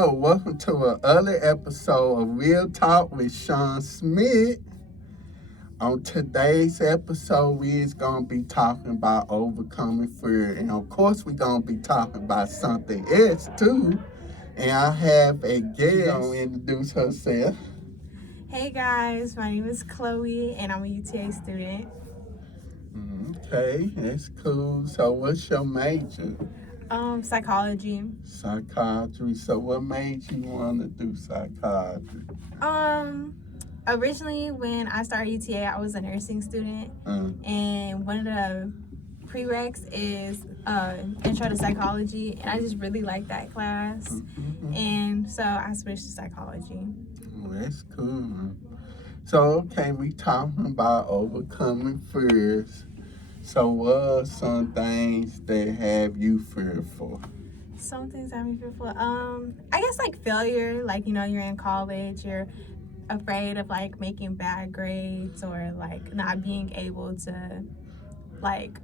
Hello, welcome to another episode of Real Talk with Shawn Smith. On today's episode, we is going to be talking about overcoming fear. And of course, we're going to be talking about something else too. And I have a guest going to introduce herself. Hey guys, my name is Kloi and I'm a UTA student. Okay, that's cool. So what's your major? Psychology. Psychiatry. So what made you want to do psychiatry? Originally when I started UTA, I was a nursing student, and one of the prereqs is intro to psychology, and I just really liked that class, and so I switched to psychology. Oh, that's cool. So, okay, we talking about overcoming fears. So, what are some things that have you fearful? Some things that I'm fearful. I guess like failure. Like you're in college, you're afraid of like making bad grades or like not being able to like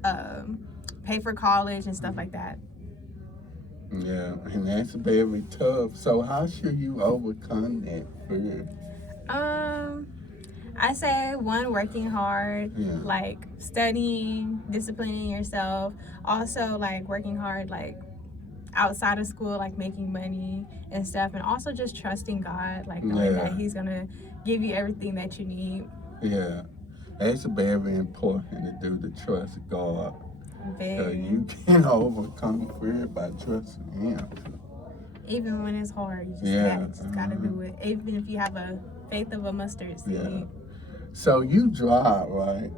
pay for college and stuff like that. Yeah, and that's very tough. So, how should you overcome that fear? I say one, working hard, like studying, disciplining yourself. Also, like working hard, like outside of school, like making money and stuff, and also just trusting God, like knowing that He's gonna give you everything that you need. Yeah, that's very important to do, to trust God. So you can overcome fear by trusting Him. Even when it's hard, you just gotta do it. Even if you have a faith of a mustard seed. Yeah. So you drive, right?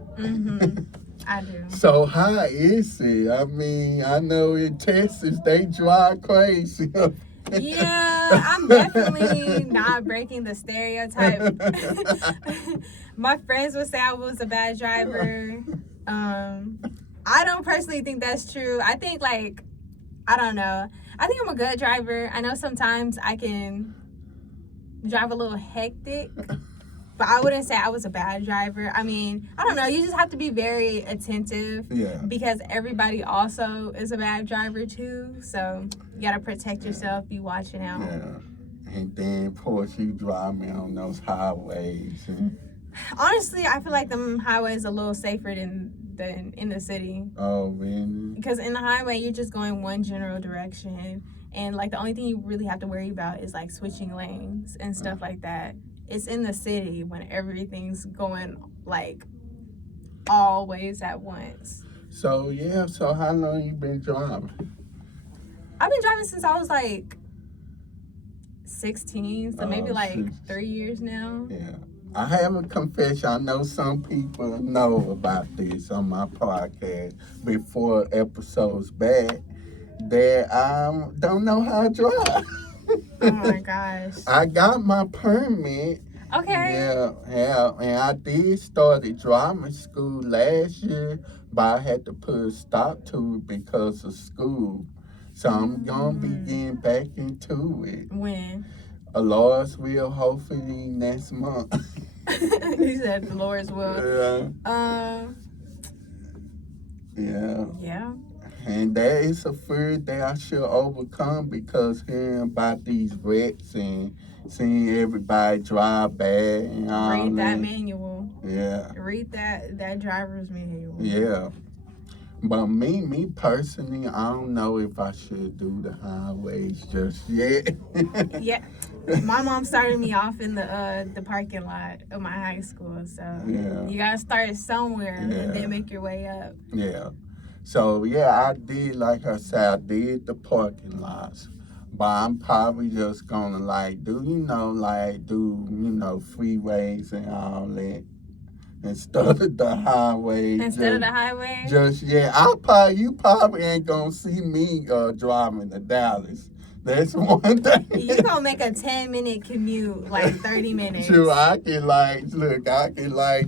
I do. So how is it? I mean, I know in Texas they drive crazy. Yeah, I'm definitely not breaking the stereotype. My friends would say I was a bad driver. I don't personally think that's true. I think I don't know. I think I'm a good driver. I know sometimes I can drive a little hectic, but I wouldn't say I was a bad driver. I mean, I don't know. You just have to be very attentive because everybody also is a bad driver too. So you got to protect yourself, be watching out. Yeah. And then, of course, you driving on those highways. Honestly, I feel like the highways a little safer than in the city. Oh, really? Because in the highway, you're just going one general direction. And, like, the only thing you really have to worry about is, like, switching lanes and stuff like that. It's in the city when everything's going, like, all ways at once. So how long you been driving? I've been driving since I was, like, 16. So maybe, like, 3 years now. Yeah. I have a confession. I know some people know about this on my podcast before episodes back that I don't know how to drive. Oh my gosh. I got my permit. Okay. Yeah, and I did start driving school last year, but I had to put a stop to it because of school. So I'm going to be getting back into it. When? The Lord's will, hopefully next month. You said the Lord's will. Yeah. And that is a fear that I should overcome because hearing about these wrecks and seeing everybody drive bad and all Read that manual. Yeah. Read that driver's manual. Yeah. But me personally, I don't know if I should do the highways just yet. Yeah. My mom started me off in the parking lot of my high school, so you gotta start somewhere and then make your way up. Yeah. So I did, like I said, I did the parking lots. But I'm probably just gonna do freeways and all that. Instead of the highway. You probably ain't gonna see me driving to Dallas. That's one thing. You gonna make a 10-minute commute, like 30 minutes. True, I can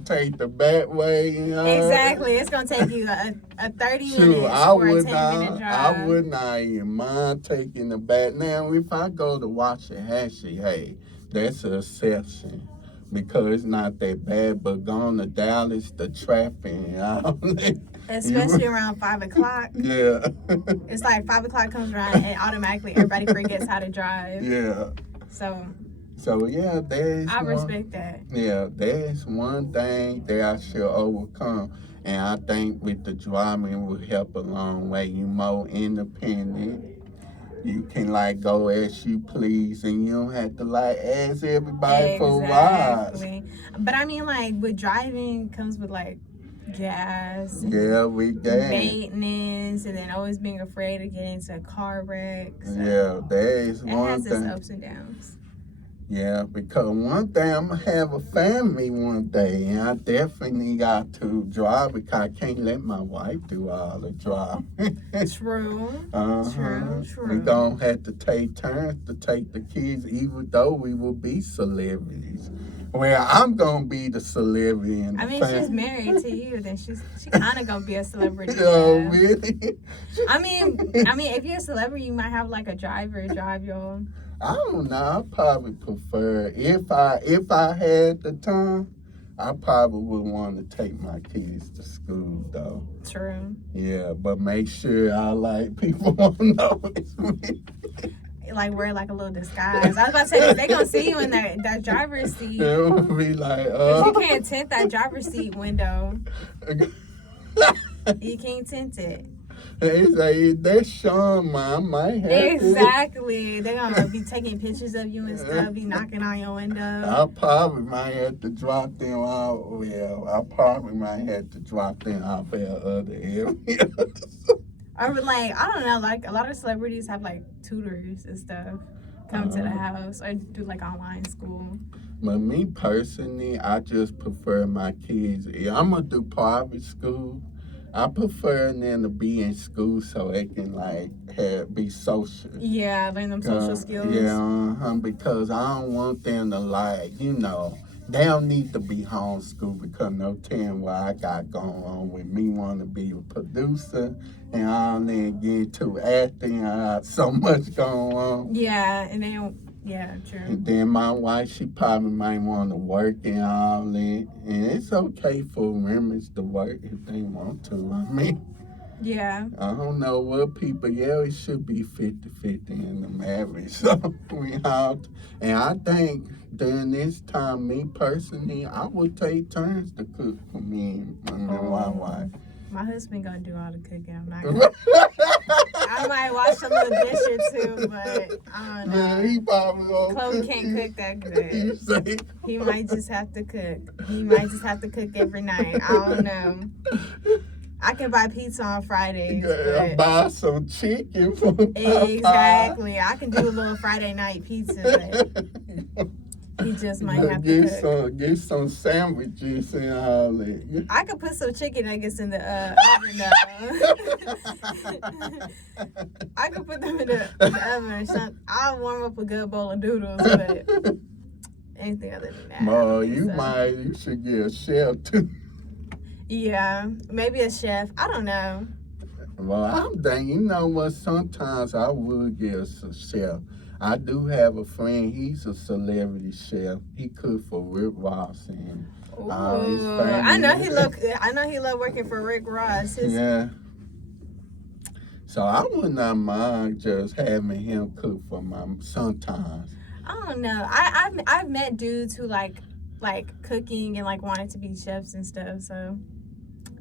take the back way, Exactly, it's gonna take you a 30 minutes for a 10-minute drive. I would not even mind taking the back. Now, if I go to Waxahachie, hey, that's an exception. because it's not that bad. But going to Dallas, the traffic and all that. Especially around 5 o'clock. Yeah. It's like 5 o'clock comes around and automatically everybody forgets how to drive. Yeah. So yeah, I respect that. Yeah, there's one thing that I should overcome. And I think with the driving will help a long way. You more independent. You can like go as you please, and you don't have to like ask everybody for rides. Exactly. But I mean, like with driving comes with like gas. Yeah, we can. Maintenance, and then always being afraid to get into a car wreck. So Yeah, there is one it has thing. its ups and downs. Yeah, because one day I'm gonna have a family one day, and I definitely got to drive because I can't let my wife do all the driving. True. Uh-huh. True. We gonna have to take turns to take the kids, even though we will be celebrities. Well, I'm gonna be the celebrity in the family. She's married to you, then she kind of gonna be a celebrity. Oh, really? I mean, if you're a celebrity, you might have like a driver drive y'all. I don't know. I probably prefer if I had the time, I probably would want to take my kids to school though. True. Yeah, but make sure I like people won't know it's me. Like wear like a little disguise. I was about to say they gonna see you in that driver's seat. It would be like, you can't tint that driver's seat window. You can't tint it. They say that's Shawn, man. I might have Exactly. They're gonna be taking pictures of you and stuff, be knocking on your window. I probably might have to drop them off. Well, I probably might have to drop them off at other areas. Or like, I don't know, like a lot of celebrities have like tutors and stuff come to the house or do like online school. But me personally, I just prefer my kids. I'm gonna do private school. I prefer them to be in school so they can like be social. Yeah, learn them social skills. Yeah, because I don't want them to like, they don't need to be homeschooled because no telling what I got going on with me wanting to be a producer and all that, get into acting. I got so much going on. Yeah, and they don't. Yeah, true. And then my wife, she probably might want to work and all that. And it's okay for women to work if they want to. I mean, yeah. I don't know what people, it should be 50-50 in the marriage. So we have to, and I think during this time, me personally, I would take turns to cook for me and my wife. My husband gonna do all the cooking. I'm not gonna. I might wash a little dish or two, but I don't know. Man, he probably gonna Chloe can't cook that good. He might just have to cook. He might just have to cook every night. I don't know. I can buy pizza on Fridays. But buy some chicken from Exactly. I can do a little Friday night pizza. But he just might have to cook. Get some sandwiches and all that. I could put some chicken nuggets in the oven though. I could put them in the oven or something. I'll warm up a good bowl of noodles, but anything other than that. Well, you should get a chef too. Yeah, maybe a chef. I don't know. Well, I'm thinking, you know what? Sometimes I would get a chef. I do have a friend. He's a celebrity chef. He cooked for Rick Ross and his family. I know he loved working for Rick Ross. Yeah. So I would not mind just having him cook for my sometimes. I don't know. I've met dudes who like cooking and like wanted to be chefs and stuff. So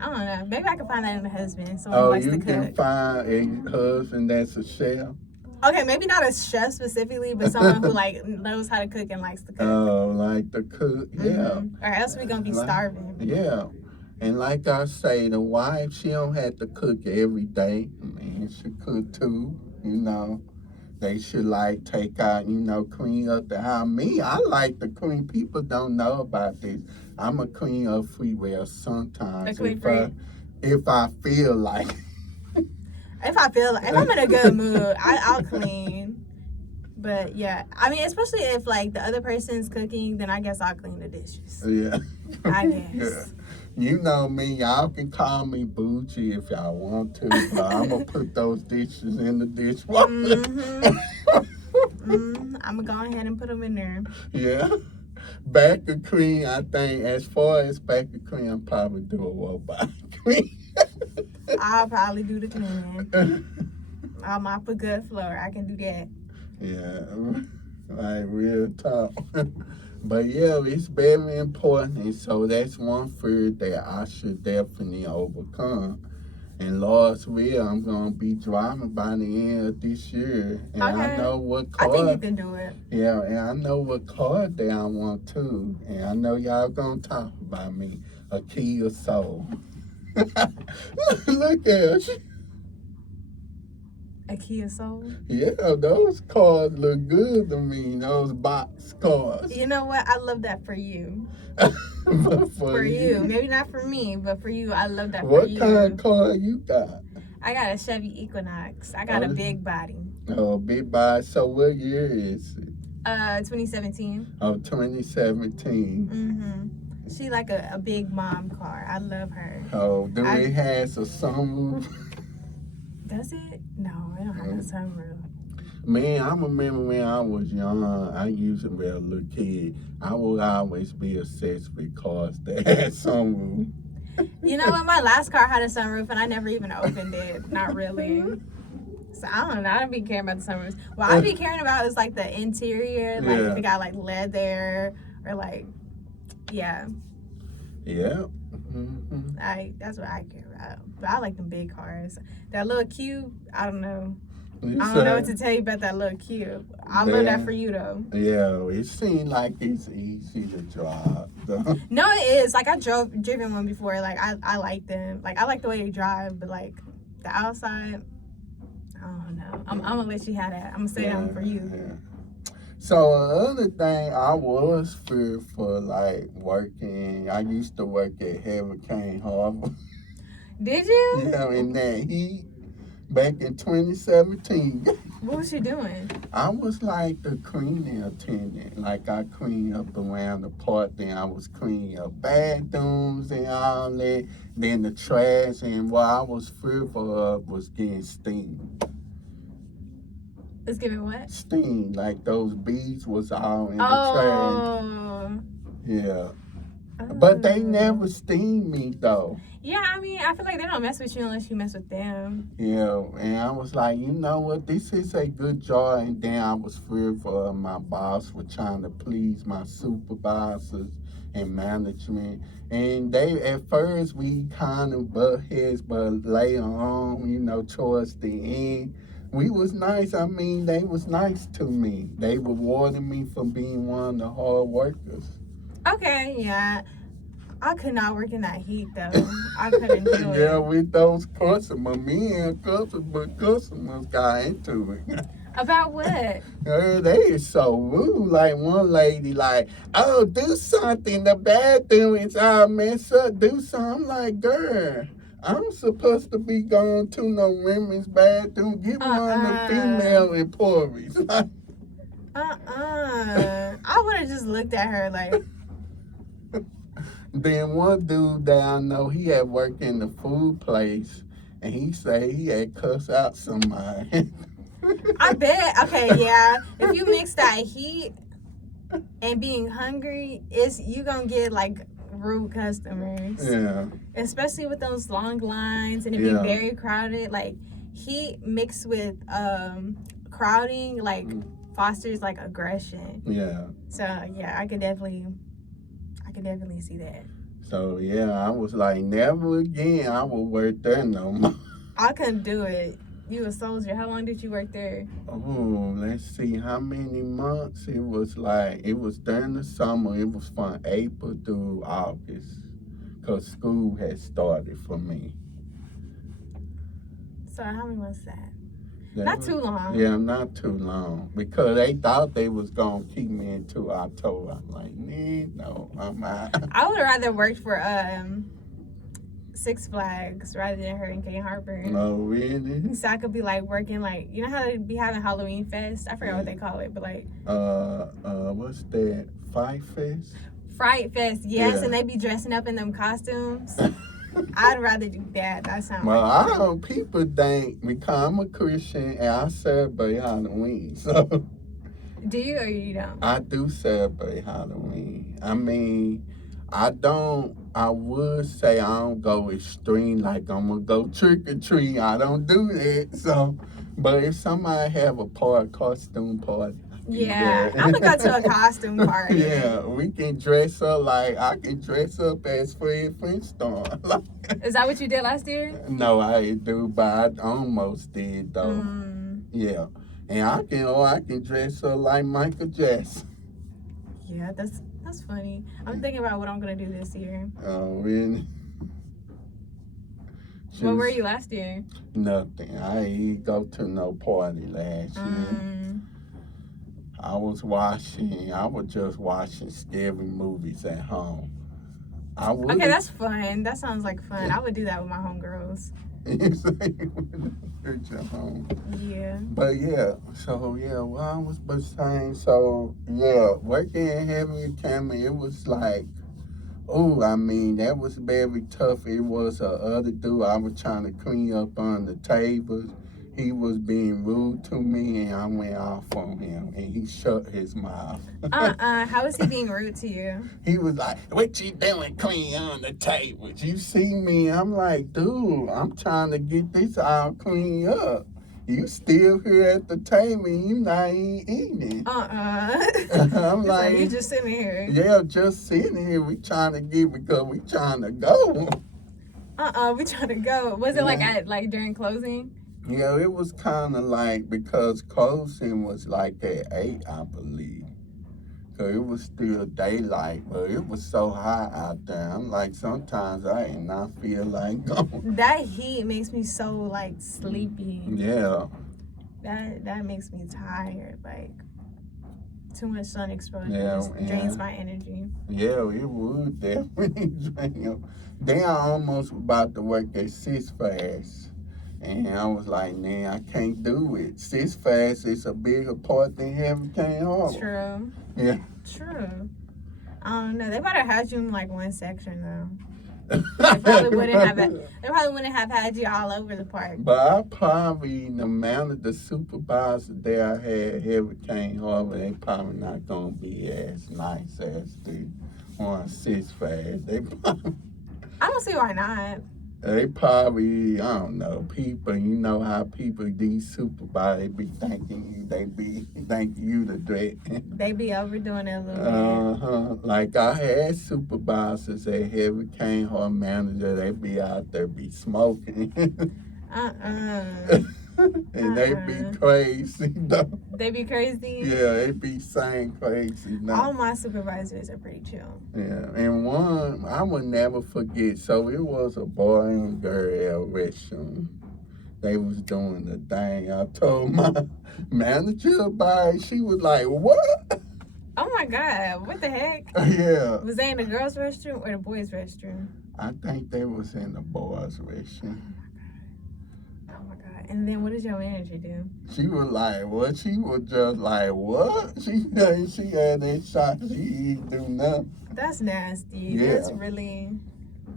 I don't know. Maybe I can find that in a husband. Someone who likes to cook. You can find a husband that's a chef. Okay, maybe not a chef specifically, but someone who like knows how to cook and likes to cook. Oh, like to cook, yeah. Mm-hmm. Or else we're gonna be starving. Yeah. And like I say, the wife, she don't have to cook every day. I mean, she cook too, They should like take out, clean up the house. Me, I like to clean. People don't know about this. I'm a clean up freeware sometimes. If I feel like If I'm in a good mood, I'll clean. But yeah, I mean, especially if like the other person's cooking, then I guess I'll clean the dishes. Yeah. I guess. Yeah. You know me, y'all can call me bougie if y'all want to, but I'm going to put those dishes in the dishwasher. I'm going to go ahead and put them in there. Yeah. Back of cream, I think, as far as back of cream, I'm probably do a robot cream. I'll probably do the cleaning. I'll mop a good floor. I can do that. Yeah, like real talk. But yeah, it's very important. And so that's one fear that I should definitely overcome. And Lord's will, I'm going to be driving by the end of this year. And I Okay. know what I car. think you can do it. Yeah, and I know what car that I want too. And I know y'all going to talk about me. A Kia Soul. Look at her. A Kia Soul. Yeah, those cars look good to me. Those box cars. You know what? I love that for you. But For you. Maybe not for me, but for you. I love that for What you. kind of car you got? I got a Chevy Equinox. I got a big body. Oh, big body. So what year is it? 2017. Oh, 2017. Mm-hmm. She like a big mom car. I love her. Oh, do it has a sunroof? Does it? No, it don't have a sunroof. Man, I remember when I was young, I used to be a little kid. I would always be obsessed with cars that had sunroof. You know what? My last car had a sunroof and I never even opened it. Not really. So I don't know. I don't be caring about the sunroofs. What I be caring about is like the interior. Like if it got like leather or like, yeah. Yeah. Mm-hmm. That's what I care about. But I like them big cars. That little cube, I don't know. I don't know what to tell you about that little cube. I love that for you though. Yeah, it seems like it's easy to drive. No, it is. Like I driven one before. Like I like them. Like I like the way they drive, but like the outside, I don't know. I'm gonna let you have that. I'm gonna say that for you. Yeah. So another thing, I was fearful like working. I used to work at Hurricane Harbor. Did you? Yeah, in that heat. Back in 2017. What was you doing? I was like the cleaning attendant. Like I cleaned up around the park, then I was cleaning up bathrooms and all that. Then the trash, and what I was fearful of was getting steam. It's giving what? Steam, like those bees was all in the Oh. trash. Yeah. But they never steamed me though. Yeah, I mean, I feel like they don't mess with you unless you mess with them. Yeah, and I was like, you know what, this is a good job. And then I was fearful of my boss for trying to please my supervisors and management. And they, at first, we kind of butt heads, but later on, you know, towards the end, we was nice. I mean, they was nice to me. They rewarded me for being one of the hard workers. Okay, yeah. I could not work in that heat though. I couldn't do it. Yeah, with those customers, me and customers got into it. About what? They is so rude. Like one lady, like, oh, do something. The bathroom is all messed up. Do something. I'm like, girl, I'm supposed to be going to no women's bathroom. Get one of the female employees. I would have just looked at her like. Then one dude that I know, he had worked in the food place, and he said he had cussed out somebody. I bet. Okay, yeah. If you mix that heat and being hungry, you gonna get like rude customers. Yeah. Especially with those long lines and it be very crowded. Like heat mixed with crowding, like fosters like aggression. Yeah. So yeah, I could definitely see that. So yeah, I was like, never again I will work there no more. I couldn't do it. You a soldier. How long did you work there? Oh, let's see how many months. It was during the summer. It was from April through August, because school had started for me. So how many months is that? Not too long. Yeah, not too long. Because they thought they was going to keep me until October. I'm like, no, I'm out. I would rather work for Six Flags rather than Hurricane Harbor. Oh, really? So I could be like working like, you know how they be having Halloween Fest? I forgot what they call it, but like. What's that? Fight Fest? Fright Fest, yes, and they be dressing up in them costumes. I'd rather do that. That sounds like people think because I'm a Christian and I celebrate Halloween, so Do you or you don't? I do celebrate Halloween. I mean, I would say I don't go extreme, like I'm gonna go trick or treat. I don't do that. So, but if somebody have a costume party, Yeah, I'm gonna go to a costume party. yeah, we can dress up like I can dress up as Fred Flintstone. Is that what you did last year? No, I didn't do, but I almost did though. Yeah, and I can dress up like Michael Jackson. Yeah, that's funny. I'm thinking about what I'm gonna do this year. Oh, really? What were you last year? Nothing. I ain't go to no party last year. I was just watching scary movies at home. Okay, that's fun. That sounds like fun. I would do that with my homegirls. At your home. Yeah. But yeah, so yeah, what I was but saying, so yeah, working in Heavy Academy, it was like, oh, I mean, that was very tough. It was a other dude, I was trying to clean up on the tables. He was being rude to me, and I went off on him, and he shut his mouth. How was he being rude to you? He was like, what you doing clean on the tables? You see me? I'm like, dude, I'm trying to get this all cleaned up. You still here at the table, and you not even eating. I'm like, you just sitting here. Yeah, just sitting here. We trying to get, because we trying to go. We trying to go. Was it like during closing? Yeah, it was kind of like, because closing was like at 8, I believe. Because it was still daylight, but it was so hot out there. I'm like, sometimes I ain't not feel like going. That heat makes me so, like, sleepy. Yeah. That makes me tired. Like, too much sun exposure just Yeah. drains my energy. Yeah, it would definitely drain you. Then I almost about to work at Six Fast. And I was like, man, I can't do it. Six Fast is a bigger part than Hurricane Harbor. True. Yeah. True. I don't know. They better have you in like one section though. They probably wouldn't have had you all over the park. But I probably, the supervisor there I had Hurricane Harbor, they probably not gonna be as nice as the on Six Fast. I don't see why not. They probably, I don't know, people, you know how people, these supervisors, be thanking you, they be thanking you to do it. They be overdoing it a little bit. Like I had supervisors at Hurricane Harbor manager, they be out there be smoking. And they be crazy though. They be crazy? Yeah, they be saying crazy now. All my supervisors are pretty chill. Yeah, and one I would never forget. So it was a boy and girl at restaurant. They was doing the thing. I told my manager about it. She was like, what? Oh my God, what the heck? Yeah. Was they in the girls' restroom or the boys' restroom? I think they was in the boys' restroom. Oh my God. And then what did your manager do? She was like, what? She was just like, what? She had that shot. She didn't do nothing. That's nasty. Yeah. That's really,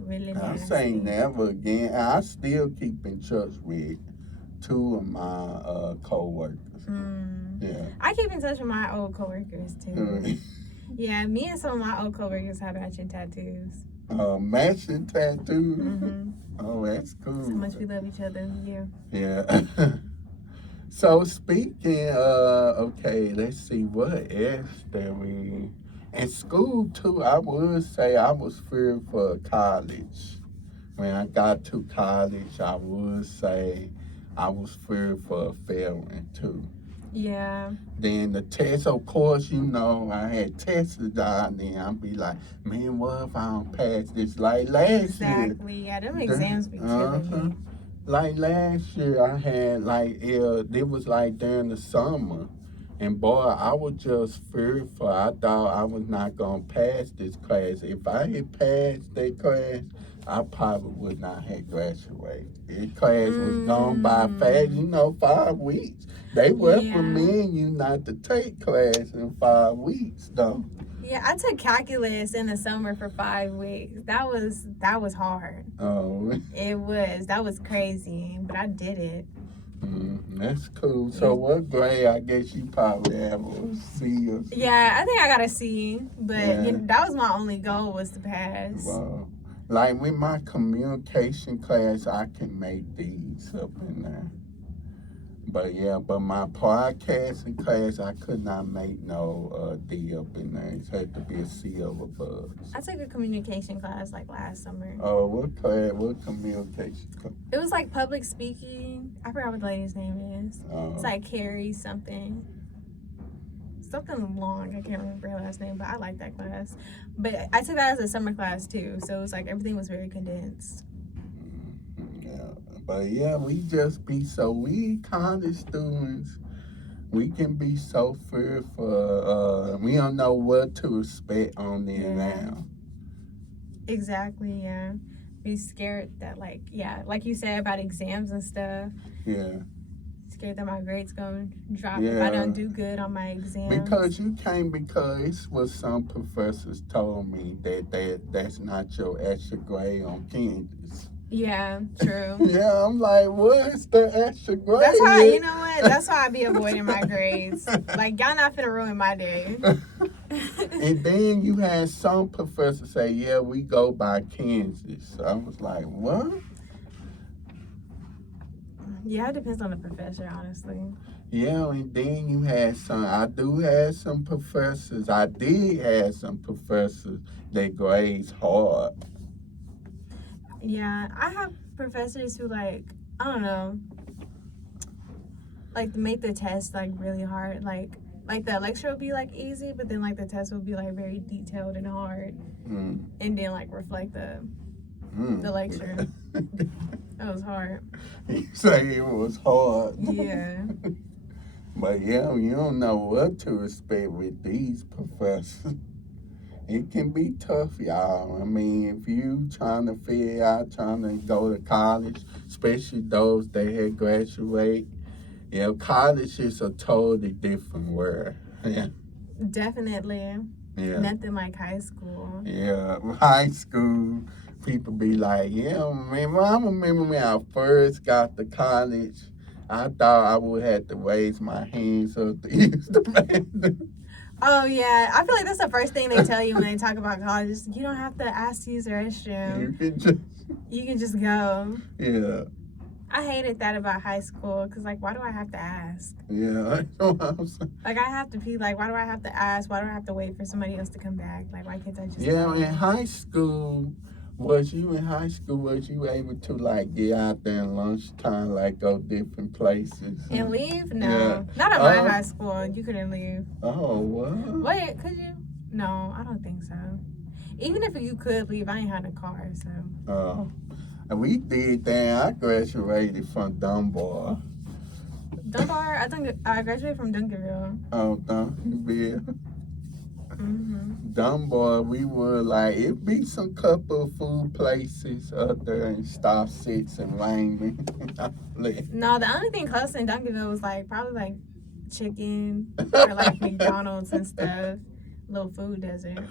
really nasty. I say never again. I still keep in touch with 2 of my co-workers. Yeah. I keep in touch with my old co-workers too. Yeah, me and some of my old co-workers have matching tattoos. Matching tattoos? Mm-hmm. Oh, that's cool. So much we love each other. Yeah. Yeah. So speaking okay, let's see what else that we in school too. I would say I was feared for college. When I got to college, I would say I was feared for failing too. Yeah. Then the test, of course, you know, I had tested down then. I'd be like, man, what if I don't pass this like last year? Exactly. Yeah, them exams be killing me. Like last year, I had it was like during the summer. And boy, I was just fearful. I thought I was not going to pass this class. If I had passed that class, I probably would not have graduated. This class was gone by fast, 5 weeks. They recommend you not to take class in 5 weeks, though. Yeah, I took calculus in the summer for 5 weeks. That was hard. Oh. That was crazy, but I did it. That's cool. So what grade? I guess you probably have a C or something. Yeah, I think I got a C, but Yeah. that was my only goal, was to pass. Wow. Like with my communication class, I can make D's up in there. But my podcasting class, I could not make no D up in there. It had to be a C or above. I took a communication class like last summer. Oh, what class? What communication class? It was like public speaking. I forgot what the lady's name is. It's like Carrie something. Something long. I can't remember her last name, but I like that class. But I took that as a summer class too, so it was like everything was very condensed. But yeah, we college students, we can be so fearful. We don't know what to expect on the exam. Exactly, yeah. Be scared that like you said about exams and stuff. Yeah. Scared that my grades gonna drop if I don't do good on my exams. Because it's what some professors told me that's not your extra grade on Candace. Yeah, true. Yeah, I'm like, what's the extra grade? That's why, you know what? That's why I be avoiding my grades. Like, y'all not finna ruin my day. And then you had some professors say, yeah, we go by Kansas. So I was like, what? Yeah, it depends on the professor, honestly. Yeah, and then you had I did have some professors that grades hard. Yeah, I have professors who I don't know, make the test really hard. Like the lecture will be easy, but then the test will be very detailed and hard, and then reflect the lecture. That was hard. You say it was hard. Yeah. But yeah, you don't know what to expect with these professors. It can be tough, y'all. I mean, if you trying to go to college, especially those that had graduate, college is a totally different world. Yeah. Definitely. Yeah. Nothing like high school. Yeah, high school, people be like, yeah, man, I remember when I first got to college, I thought I would have to raise my hands up to use the bathroom. Oh, yeah. I feel like that's the first thing they tell you when they talk about college. You don't have to ask to use the restroom. You can just go. Yeah. I hated that about high school because, why do I have to ask? Yeah, I know what I'm saying. I have to pee. Why do I have to ask? Why do I have to wait for somebody else to come back? Why can't I just go? In high school, was you able to, get out there in lunchtime, go different places? And leave? No. Yeah. Not at my high school. You couldn't leave. Oh, what? Wait, could you? No, I don't think so. Even if you could leave, I ain't had a car, so. Oh. We did that. I graduated from Dunbar. Dunbar? I think I graduated from Duncanville. Oh, Duncanville. Mm-hmm. Dunbar, we were it'd be some couple of food places up there in Star Six and Raymond. No, the only thing close in Duncanville was probably chicken or McDonald's and stuff. Little food desert.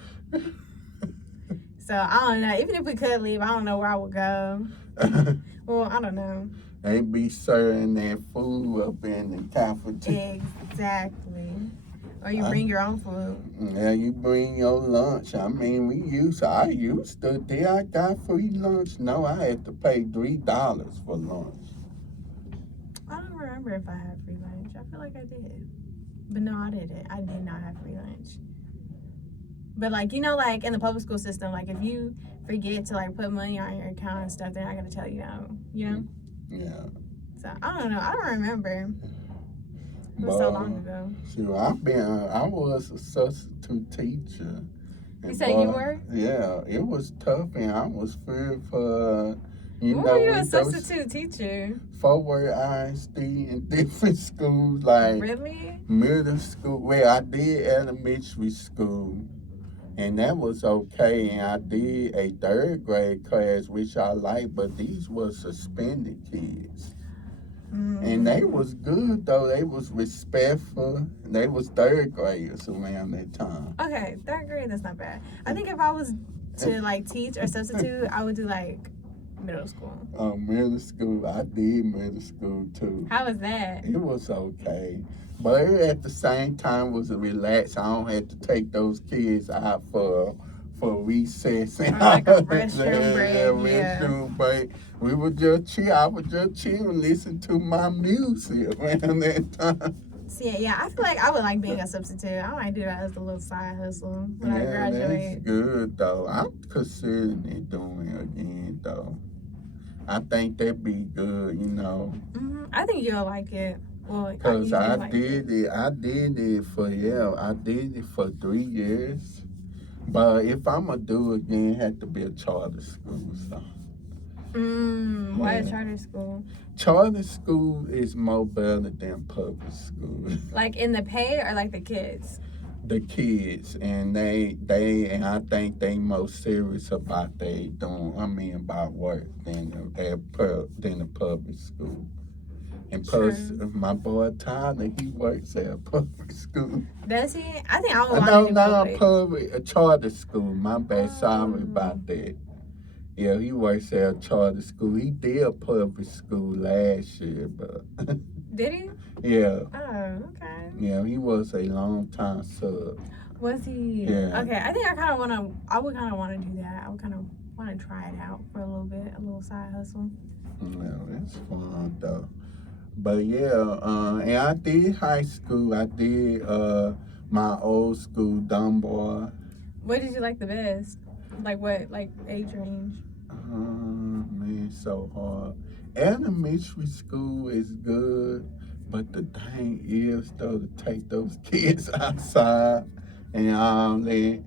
So I don't know. Even if we could leave, I don't know where I would go. Well, I don't know. They be serving their food up in the cafeteria. Exactly. Or you bring your own food. Yeah, you bring your lunch. I mean, I used to. Did I got free lunch? No, I had to pay $3 for lunch. I don't remember if I had free lunch. I feel like I did. But no, I didn't. I did not have free lunch. But in the public school system, if you forget to put money on your account and stuff, they're not gonna tell you no. You know? Yeah. So I don't know. I don't remember. It was so long ago. Sure, I was a substitute teacher. You said you were? Yeah, it was tough, and I was feared for, When were you a substitute teacher? Fort Worth ISD in different schools, Really? Middle school. Well, I did elementary school, and that was okay, and I did a 3rd grade class, which I liked, but these were suspended kids. And they was good, though. They was respectful. They was 3rd graders around that time. Okay, 3rd grade, that's not bad. I think if I was to teach or substitute, I would do middle school? Middle school, I did middle school too. How was that? It was okay. But it, at the same time was a relax. I don't have to take those kids out for recess and Or like a all that. restroom break, yeah. Restroom break. We would just chill. I would just chill and listen to my music around that time. See, yeah, I feel like I would like being a substitute. I might do that as a little side hustle when I Yeah, that's graduate. good though. I'm considering it doing it again though. I think that'd be good, you know. I think you'll like it. Well, Cause I like did it. I did it for I did it for 3 years. But if I'm gonna do it again, it had to be a charter school. So. Why a charter school? Charter school is more better than public school. Like in the pay or like the kids? The kids, and they and I think they more serious about they doing. I mean about work than the public school. And plus, my boy Tyler, he works at a public school. Does he? I think I would want to do public. Public, a charter school. My bad, sorry about that. Yeah, he works at a charter school. He did public school last year, but did he? Yeah. Oh, okay. Yeah, he was a long time sub. Was he? Yeah. Okay, I think I would kind of want to do that. I would kind of want to try it out for a little bit, a little side hustle. Well, it's fun though. But yeah, and I did high school. I did my old school, Dunbar. What did you like the best? Like what, like age range? Man, so hard. Elementary school is good, but the thing is though to take those kids outside and all that.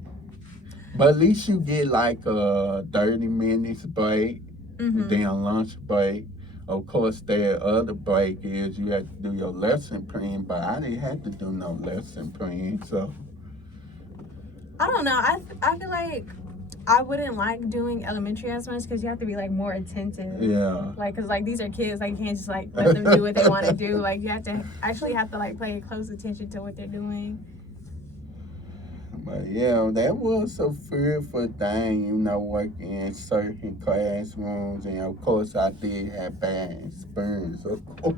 But at least you get like a 30 minutes break, then lunch break. Of course, the other break is you have to do your lesson plan, but I didn't have to do no lesson plan, so. I don't know. I feel like I wouldn't like doing elementary as much because you have to be like more attentive. Yeah. Like, cause like these are kids, like you can't just like let them do what they want to do. Like you have to like pay close attention to what they're doing. But yeah, that was a fearful thing, you know, working in certain classrooms, and of course I did have bad experience, of course,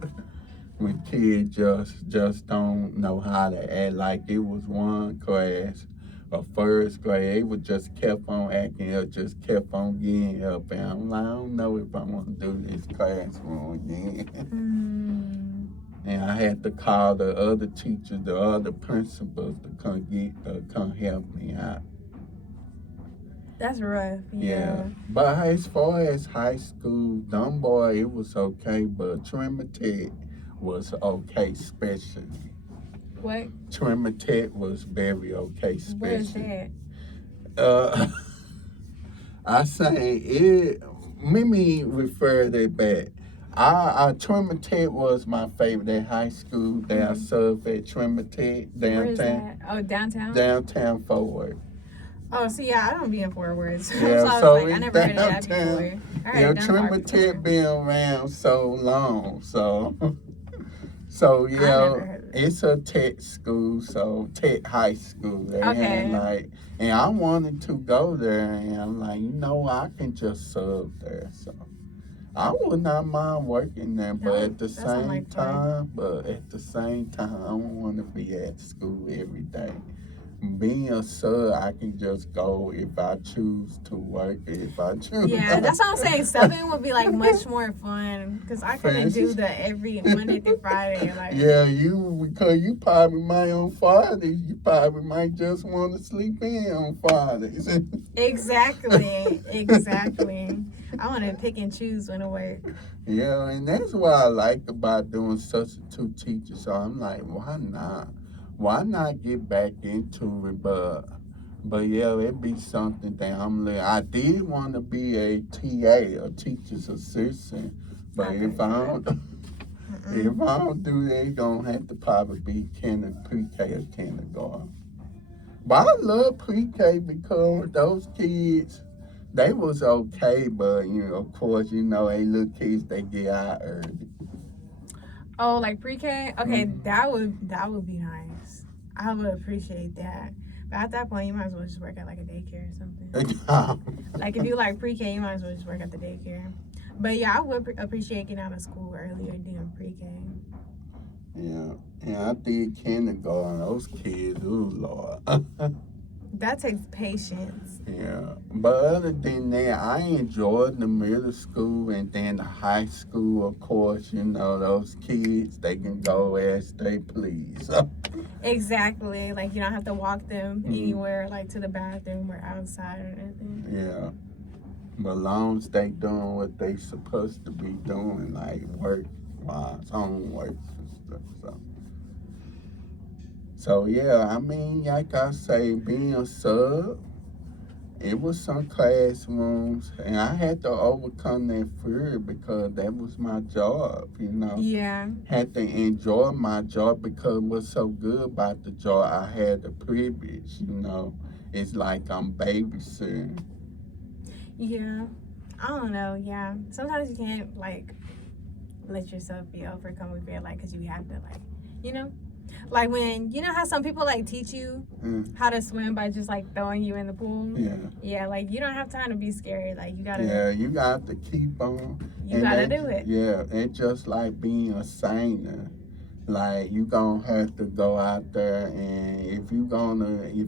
when kids just don't know how to act. Like it was one class, a first grade, they would just kept on acting up, just kept on getting up, and I'm like, I don't know if I want to do this classroom again. And I had to call the other teachers, the other principals to come help me out. That's rough. Yeah. But as far as high school, Dunbar, it was okay, but Trinity was okay, especially. What? Trinity was very okay, especially. What is that? I say it. Let me refer that back. Trinity was my favorite at high school. I served at Trinity downtown. Where is that? Oh, downtown? Downtown Fort Worth. Oh, see, yeah, I don't be in Fort Worth. Yeah, so I was like, I never heard of that before. Yeah, Trinity been around so long, so yeah, it's a tech school, so tech high school. And and I wanted to go there, and I'm like, you know, I can just serve there, so. I would not mind working there, but at the same time, I don't want to be at school every day. Being a sub, I can just go if I choose to work. If I choose. Yeah, that's what I'm saying. Subbing would be like much more fun because I couldn't do the every Monday through Friday. Like. Yeah, because you probably might on Fridays. You probably might just want to sleep in on Fridays. Exactly. I want to pick and choose when to work. Yeah, and that's what I like about doing substitute teaching. So I'm like, why not? Why not get back into it? But yeah, it'd be something that I did want to be a TA, a teacher's assistant. But if I don't do that, it's gonna have to probably be pre-K or kindergarten. But I love pre-K because those kids, they was okay, but of course, they little kids, they get out early. Oh, like pre-K? Okay, that would be nice. I would appreciate that. But at that point, you might as well just work at like a daycare or something. Like if you like pre-K, you might as well just work at the daycare. But yeah, I would appreciate getting out of school earlier doing pre-K. Yeah, I did kindergarten. Those kids, ooh, Lord. That takes patience. Yeah, but other than that, I enjoyed the middle school and then the high school, of course. You know, those kids, they can go as they please. Exactly. Like you don't have to walk them anywhere, like to the bathroom or outside or anything. Yeah, but long as they doing what they supposed to be doing, like work-wise, homework and stuff. So yeah, I mean, like I say, being a sub, it was some classrooms, and I had to overcome that fear because that was my job, you know. Yeah. Had to enjoy my job because what's so good about the job, I had the privilege, you know. It's like I'm babysitting. Yeah. I don't know. Yeah. Sometimes you can't like let yourself be overcome with fear, like, because you have to, like, you know. Like when, you know how some people like teach you how to swim by just like throwing you in the pool? Yeah, like you don't have time to be scared. Like you gotta. Yeah, you got to keep on. You gotta do it. Yeah, it's just like being a singer. Like you gonna have to go out there, and if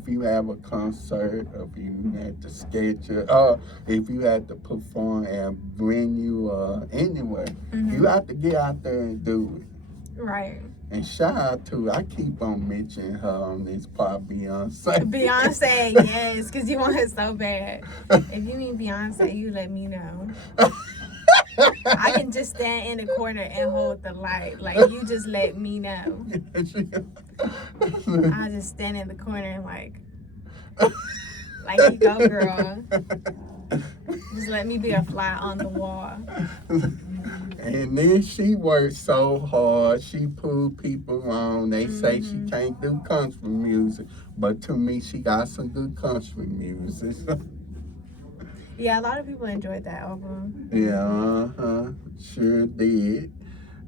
you have a concert, or if you have to sketch it, or if you have to perform and bring you anywhere, you have to get out there and do it. Right. And shout out to, I keep on mentioning her on this part, Beyonce. Beyonce, yes, because you want it so bad. If you mean Beyonce, you let me know. I can just stand in the corner and hold the light. Like, you just let me know. I just stand in the corner and like you go, girl. Just let me be a fly on the wall. And then she worked so hard. She proved people wrong. They say she can't do country music, but to me, she got some good country music. Yeah, a lot of people enjoyed that album. Yeah, sure did.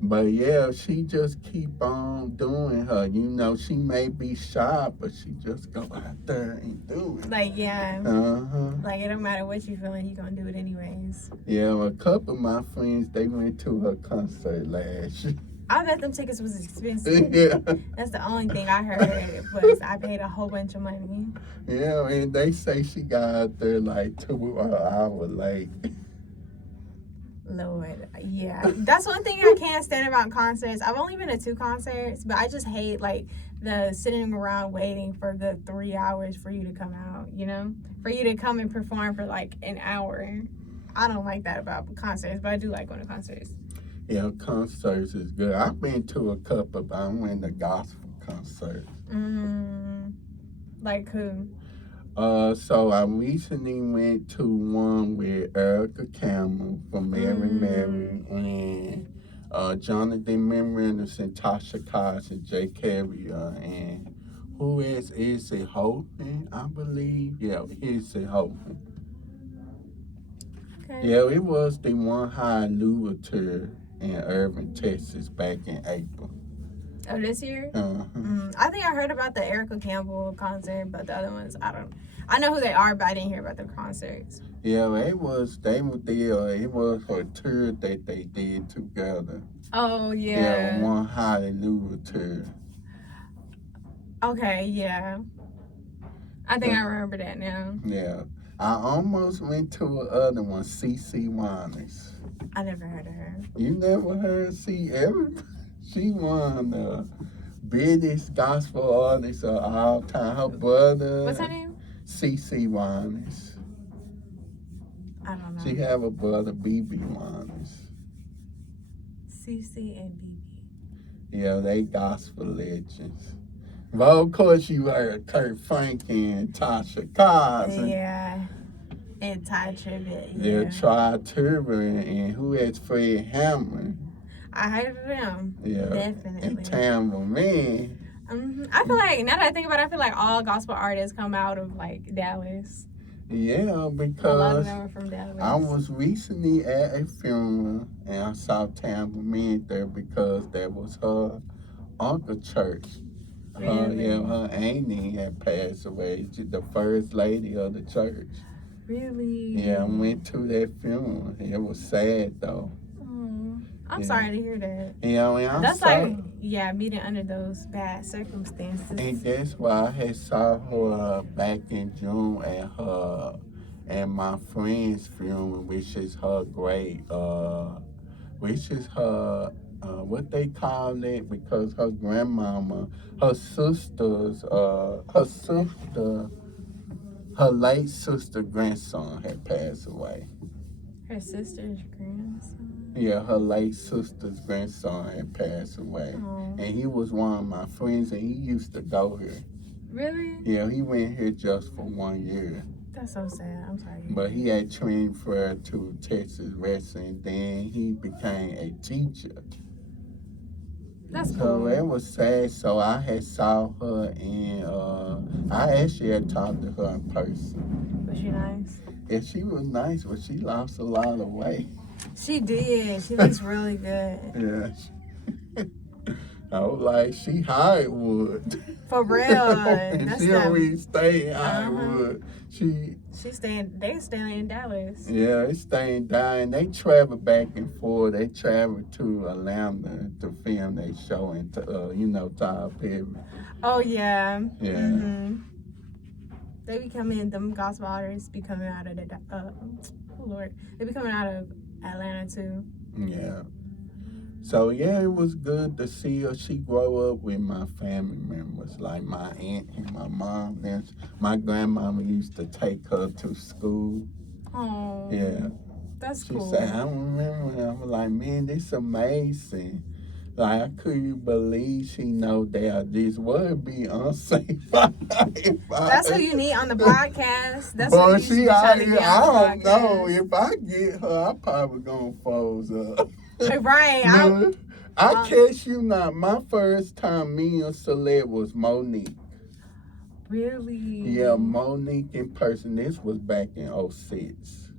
But yeah, she just keep on doing her. You know, she may be shy, but she just go out there and do it. Like, yeah. Like, it don't matter what you feeling, you gonna do it anyways. Yeah, well, a couple of my friends, they went to her concert last year. I bet them tickets was expensive. Yeah. That's the only thing I heard was I paid a whole bunch of money. Yeah, and they say she got out there like 2 hours late. Lord, yeah. That's one thing I can't stand about concerts. I've only been to 2 concerts, but I just hate like the sitting around waiting for a good 3 hours for you to come out, you know? For you to come and perform for like an hour. I don't like that about concerts, but I do like going to concerts. Yeah, concerts is good. I've been to a couple, but I went to gospel concerts. Like who? So I recently went to one with Erica Campbell from Mary and Jonathan McReynolds and Tasha Cobbs and Jay Carrier and who is it Holton, I believe? Yeah, is it Holton. Okay. Yeah, it was the one high Louisville in Irving, Texas back in April. Oh, this year? I think I heard about the Erica Campbell concert, but the other ones, I know who they are, but I didn't hear about their concerts. Yeah, it was for a tour that they did together. Oh, yeah. Yeah, one Hallelujah tour. Okay, yeah. I think I remember that now. Yeah. I almost went to another one, CC Winans. I never heard of her. You never heard? She won the biggest gospel artist of all time. Her brother. What's her name? CC Winans. I don't know. She have a brother, BB Winans. CC and BB. Yeah, they gospel legends. Well, of course, you heard Kurt Franklin and Tasha Cobbs. Yeah. And Ty Tribbett. Yeah, Ty Tribbett and who is Fred Hammond. I heard of them. Yeah. Definitely. And Tamla Man. I feel like, now that I think about it, I feel like all gospel artists come out of, like, Dallas. Yeah, because a lot of them are from Dallas. I was recently at a funeral, and I saw Tamla Man there because that was her uncle church. Her auntie had passed away. She the first lady of the church. Really? Yeah, I went to that funeral. It was sad though. I'm sorry to hear that. Yeah, I'm That's sorry. like, meeting under those bad circumstances. And that's why I had saw her back in June at my friend's funeral, which is her which is her what they call it, because her grandmama, her late sister grandson had passed away. Her sister's grandson? Yeah, her late sister's grandson had passed away. Aww. And he was one of my friends, and he used to go here. Really? Yeah, he went here just for 1 year. That's so sad. I'm sorry. But he had transferred to Texas Western, then he became a teacher. That's So cool. it was sad. So I had saw her, and I actually had talked to her in person. Was she nice? Yeah, she was nice, but she lost a lot of weight. She did. She looks really good. Yeah. I was like, she Hollywood. For real. And That's she not... always stay in Hollywood. They staying in Dallas. Yeah, they staying down. They travel back and forth. They travel to Atlanta to film their show in, Tyler Perry. Oh, yeah. Yeah. Mm-hmm. They be coming, them gospel artists be coming out of they be coming out of Atlanta too. Yeah. So yeah, it was good to see her. She grew up with my family members, like my aunt and my mom. And my grandmama used to take her to school. Oh. Yeah. That's She cool. said, I remember. I was like, man, this amazing. Like, I couldn't believe she know that this would be unsafe. That's who you need on the podcast. That's but who you she trying to out here, get I on the don't know. podcast. If I get her, I probably gonna froze up. Right. Look, I catch you not. My first time meeting a celeb was Monique. Really? Yeah, Monique in person. This was back in 06.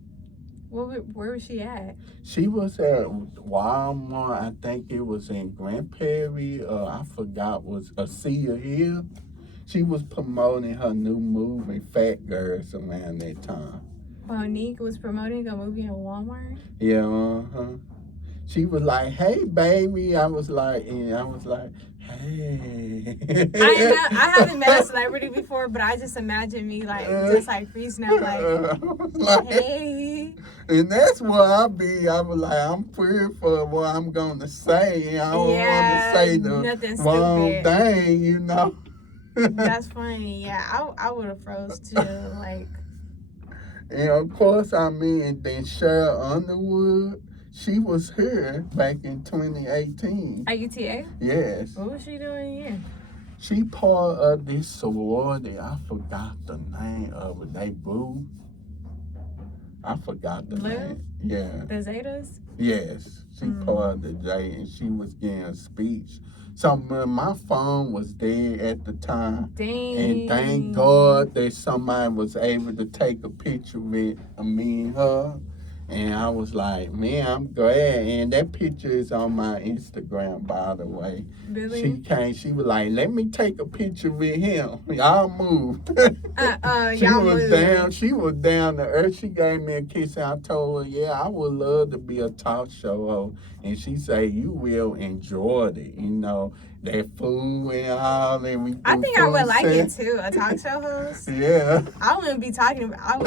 Where was she at? She was at Walmart. I think it was in Grand Prairie. I forgot, was Acia Hill. She was promoting her new movie, Fat Girls, around that time. Monique was promoting a movie in Walmart? Yeah, She was like, hey, baby. I was like, hey. I haven't met a celebrity before, but I just imagine me just freezing out like, hey. And that's what I be. I was like, I'm pretty for what I'm gonna say. I don't want to say the wrong thing, That's funny. Yeah, I would have froze too. And of course, and then Cheryl Underwood. She was here back in 2018. At UTA? Yes. What was she doing here? She part of this sorority. I forgot the name of it. They Blue. I forgot the name. Yeah. The Zetas? Yes. She part of the J, and she was getting a speech. So my phone was dead at the time. Dang. And thank God that somebody was able to take a picture with me and her. And I was like, man, I'm glad. And that picture is on my Instagram, by the way. Really? She was like, let me take a picture with him. Y'all moved. She was down to earth. She gave me a kiss, and I told her, yeah, I would love to be a talk show host. And she said, you will enjoy it, that food and all. And I think I would like it too, a talk show host. Yeah. I wouldn't be talking about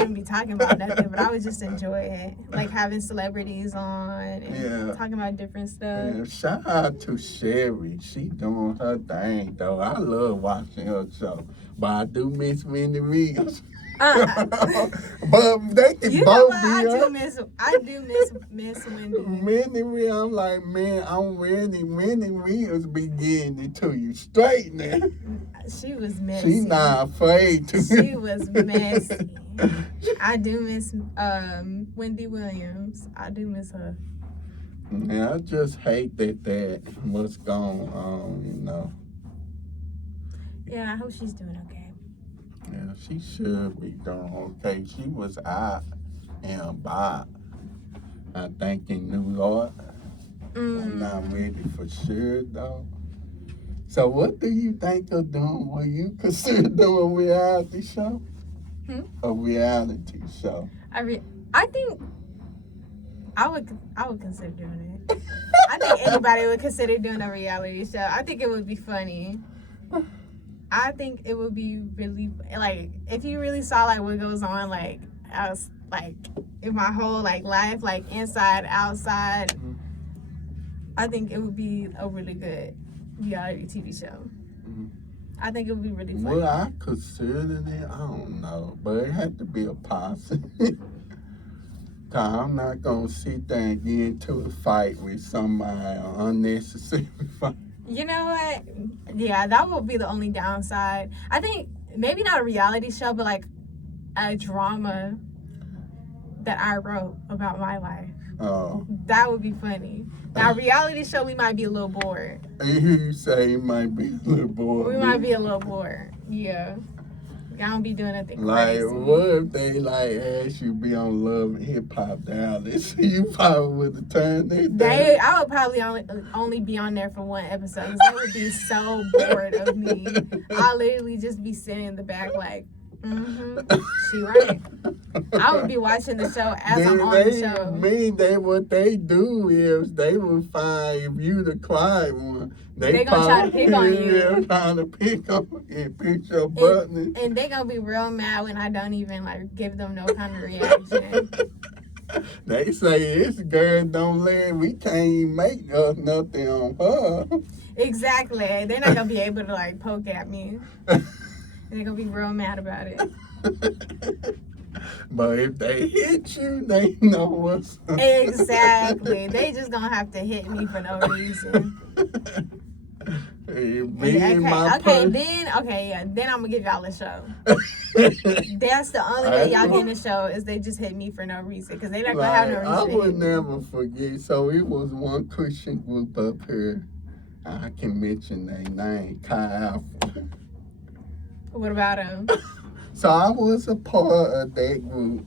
nothing, but I would just enjoy it. Like having celebrities on and talking about different stuff. Yeah. Shout out to Sherry. She doing her thing though. I love watching her show. But I do miss Wendy Williams. But they can both be. I do miss Wendy. Wendy Williams, I'm like, man, I'm ready. Wendy Williams be getting it to you straight now. She was messy. She not afraid to. She was messy. I do miss Wendy Williams. I do miss her. Yeah, I just hate that what's going on, Yeah, I hope she's doing okay. Yeah, she should be doing okay. She was out and about, I think, in New York. I'm not ready for sure, though. So what do you think of doing? Will you consider doing a reality show? A reality show. I think I would consider doing it. I think anybody would consider doing a reality show. I think it would be funny. I think it would be really, like, if you really saw like what goes on, like, I was like in my whole like life, like inside, outside. I think it would be a really good reality TV show. I think it would be really fun. Well, I consider it. I don't know, but it had to be a positive. Cause I'm not gonna sit there and get into a fight with somebody, an unnecessary fight. You know what? Yeah, that would be the only downside. I think maybe not a reality show, but like a drama that I wrote about my life. Oh. That would be funny. Now, reality show, we might be a little bored. You say you might be a little bored. We might be a little bored. Yeah. I don't be doing nothing like, crazy. What if they like ask you be on Love and Hip Hop Dallas? You probably would have turned it down. I would probably only be on there for one episode because they would be so bored of me. I'll literally just be sitting in the back like, she right. I would be watching the show as I'm on the show. What they do is they will find if you the quiet one. They gonna try to pick on you. They're trying to pick on you, pick your button. And they gonna be real mad when I don't even like give them no kind of reaction. They say this girl don't let, we can't even make nothing on her. Exactly. They're not gonna be able to like poke at me. They're gonna be real mad about it. But if they hit you, they know what's up. Exactly. They just gonna have to hit me for no reason. Then I'm gonna give y'all a show. That's the only way y'all getting a show is they just hit me for no reason because they not gonna have no reason. I would never forget. So it was one Christian group up here. I can mention their name, Kyle. What about them? So I was a part of that group.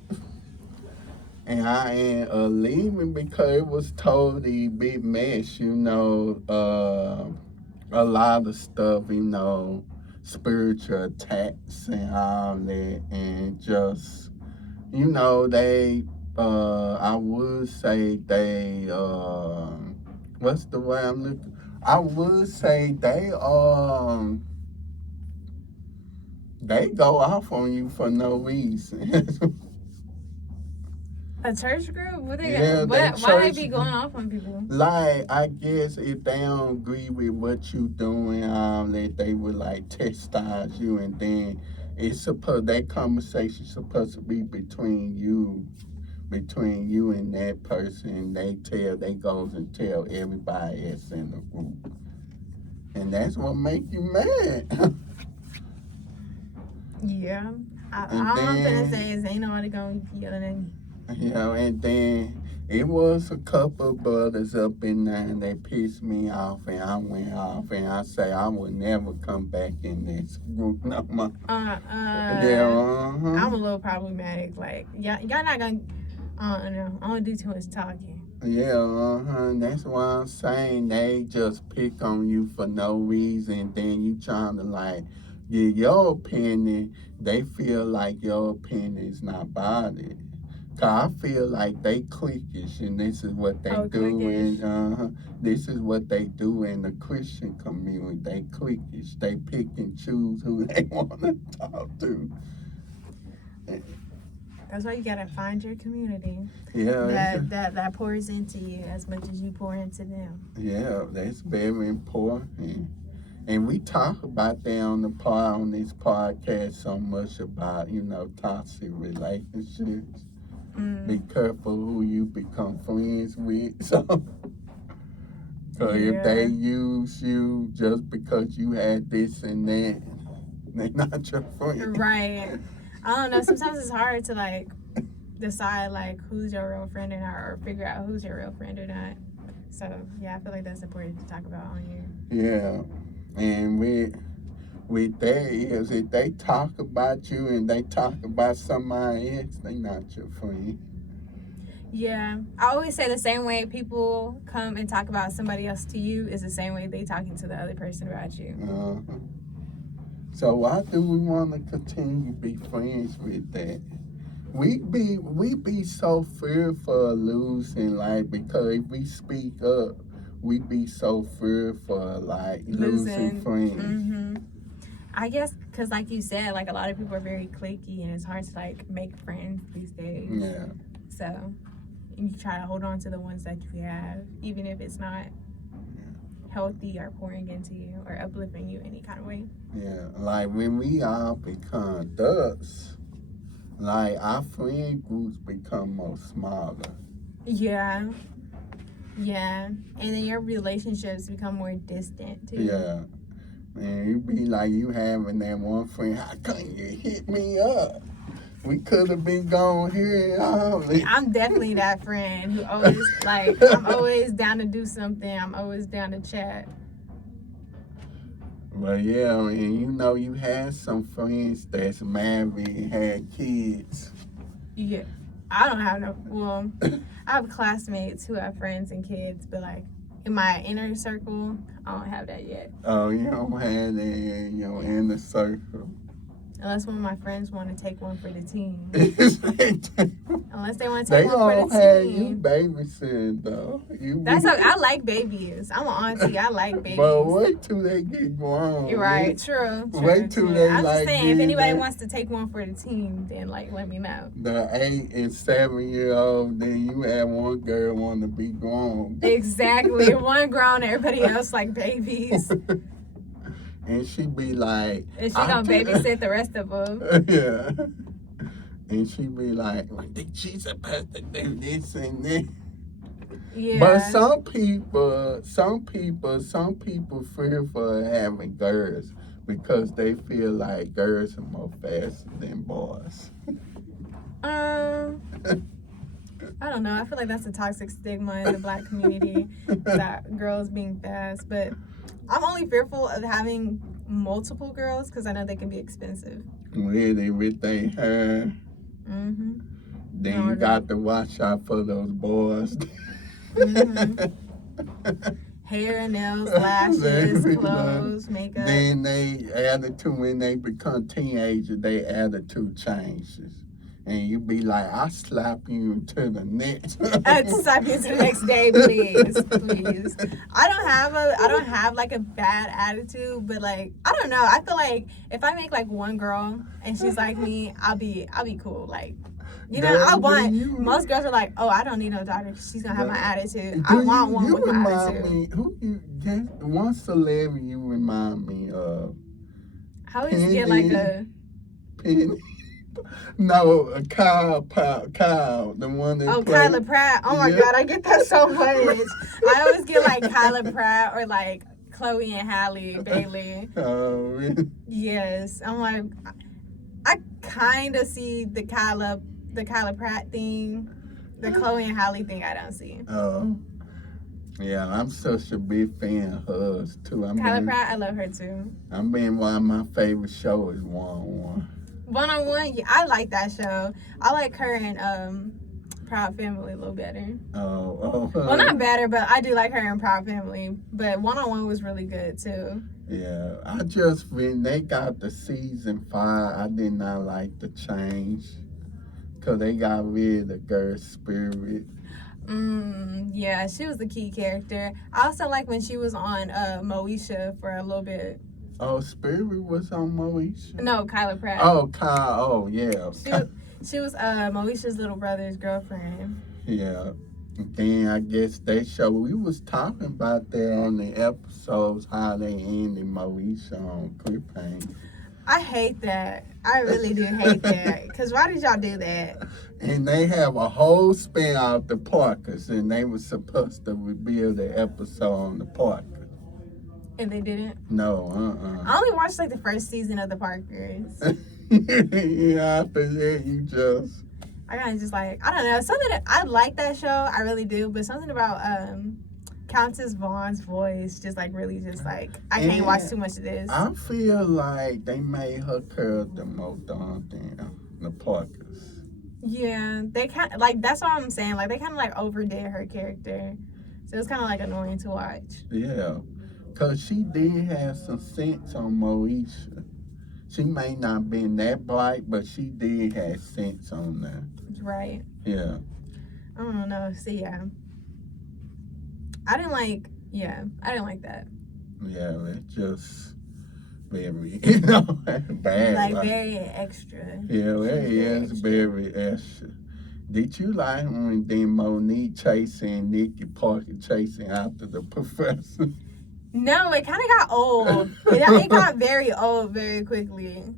And I ended up leaving because it was totally big mess, you know. A lot of stuff, you know, spiritual attacks and all that. And just, you know, they, I would say they, what's the way I'm looking? I would say they go off on you for no reason. A church group? What they Yeah, why they be going off on people? Like, I guess if they don't agree with what you doing, that they would like chastise you, and then that conversation supposed to be between you and that person. They goes and tell everybody else in the group, and that's what make you mad. Yeah, all I'm finna say is ain't nobody gonna be yelling at me. You know, and then it was a couple of brothers up in there, and they pissed me off, and I went off, and I say I would never come back in this group no more. I'm a little problematic. Like, y'all not gonna, I don't do too much talking. Yeah, that's why I'm saying they just pick on you for no reason, then you trying to like give your opinion. They feel like your opinion is not bothered. I feel like they cliquish, and this is what they do, and this is what they do in the Christian community. They cliquish. They pick and choose who they want to talk to. That's why you gotta find your community. Yeah, that pours into you as much as you pour into them. Yeah, that's very important. And we talk about that on this podcast so much about, you know, toxic relationships. Be careful who you become friends with. So if they use you just because you had this and that, they're not your friend. Right. I don't know. Sometimes it's hard to like decide like who's your real friend or not, or figure out who's your real friend or not. So yeah, I feel like that's important to talk about on here. Yeah, and with that is if they talk about you and they talk about somebody else, they not your friend. Yeah. I always say the same way people come and talk about somebody else to you is the same way they talking to the other person about you. Uh-huh. So why do we want to continue to be friends with that? We be so fearful of losing, like, because if we speak up, we be so fearful of, like, losing friends. Mm-hmm. I guess because, like you said, like, a lot of people are very cliquey, and it's hard to, like, make friends these days. Yeah. So you try to hold on to the ones that you have, even if it's not healthy or pouring into you or uplifting you any kind of way. Yeah, like when we all become adults, like our friend groups become more smaller. Yeah. Yeah. And then your relationships become more distant, too. Yeah. And you be like, you having that one friend, how come you hit me up? We could have been gone here and all. I'm definitely that friend who always, like, I'm always down to do something. I'm always down to chat. But yeah, and you know, you had some friends that's married and had kids. Yeah. I don't have no, well, I have classmates who have friends and kids, but, like, in my inner circle, I don't have that yet. Oh, you don't have that in your inner circle. Unless one of my friends want to take one for the team. They Unless they want to take one for don't the have you team. babysitting though. That's okay. I like babies. I'm an auntie. I like babies. But wait till they get grown. You're right. True. Wait till they I'm like. just saying, if anybody that- wants to take one for the team, then like let me know. The 8 and 7-year-old, then you have one girl want to be grown. Exactly. One grown, everybody else like babies. And she be like, And she gonna babysit the rest of them. Yeah. And she be like, she's supposed to do this and that. Yeah. But some people fear for having girls because they feel like girls are more faster than boys. I don't know. I feel like that's a toxic stigma in the black community, that girls being fast. But I'm only fearful of having multiple girls because I know they can be expensive. Really, with their hair. Mm-hmm. Then you got to watch out for those boys. Mm-hmm. Hair, nails, lashes, clothes, makeup. Then they attitude, when they become teenagers, their attitude changes. And you be like, I'll slap you to the next. Slap you to the next day, please, please. I don't have like a bad attitude, but like I don't know. I feel like if I make like one girl and she's like me, I'll be cool. Like, you know, most girls are like, oh, I don't need no daughter because she's gonna have my attitude. I want one with my attitude. One celebrity you remind me of? I always get like a Penny. No, Kyle, the one that oh, played. Kyla Pratt. Oh my God, I get that so much. I always get like Kyla Pratt or like Chloe and Halle Bailey. Oh, really? Yes, I'm like, I kind of see the Kyla Pratt thing, the Chloe and Halle thing. I don't see. Oh, yeah, I'm such a big fan of hers too. Kyla Pratt, I love her too. I mean, one of my favorite shows is One-on-One. One-on-One, yeah, I like that show. I like her and Proud Family a little better. Oh. Well, not better, but I do like her in Proud Family. But One-on-One was really good too. Yeah, when they got the season 5, I did not like the change because they got rid of the girl's spirit. Yeah, she was the key character. I also like when she was on Moesha for a little bit. Oh, Spirit was on Moesha? No, Kyla Pratt. Oh, Kyle. Oh, yeah. She was Moesha's little brother's girlfriend. Yeah. Then I guess we was talking about that on the episodes, how they ended Moesha on cliffhanger. I hate that. I really do hate that. Because why did y'all do that? And they have a whole spin out the Parkers, and they were supposed to reveal the episode on the Parkers. And they didn't? No, I only watched like the first season of the Parkers. Yeah, after that you just... I kind of just like, I don't know, I like that show, I really do, but something about Countess Vaughn's voice just like really just like, I can't watch too much of this. I feel like they made her character more daunting than the Parkers. Yeah, they kind of like that's what I'm saying. Like they kind of like overdid her character, so it's kind of like annoying to watch. Yeah, cause she did have some sense on Moesha. She may not been that bright, but she did have sense on there. Right. Yeah. I don't know. See, yeah, I didn't like. Yeah, I didn't like that. Yeah, it's just very, you know, bad. Like very extra. Yeah, it is very extra. Did you like when then Monique chasing Nikki Parker chasing after the professor? No, it kind of got old. It got very old very quickly.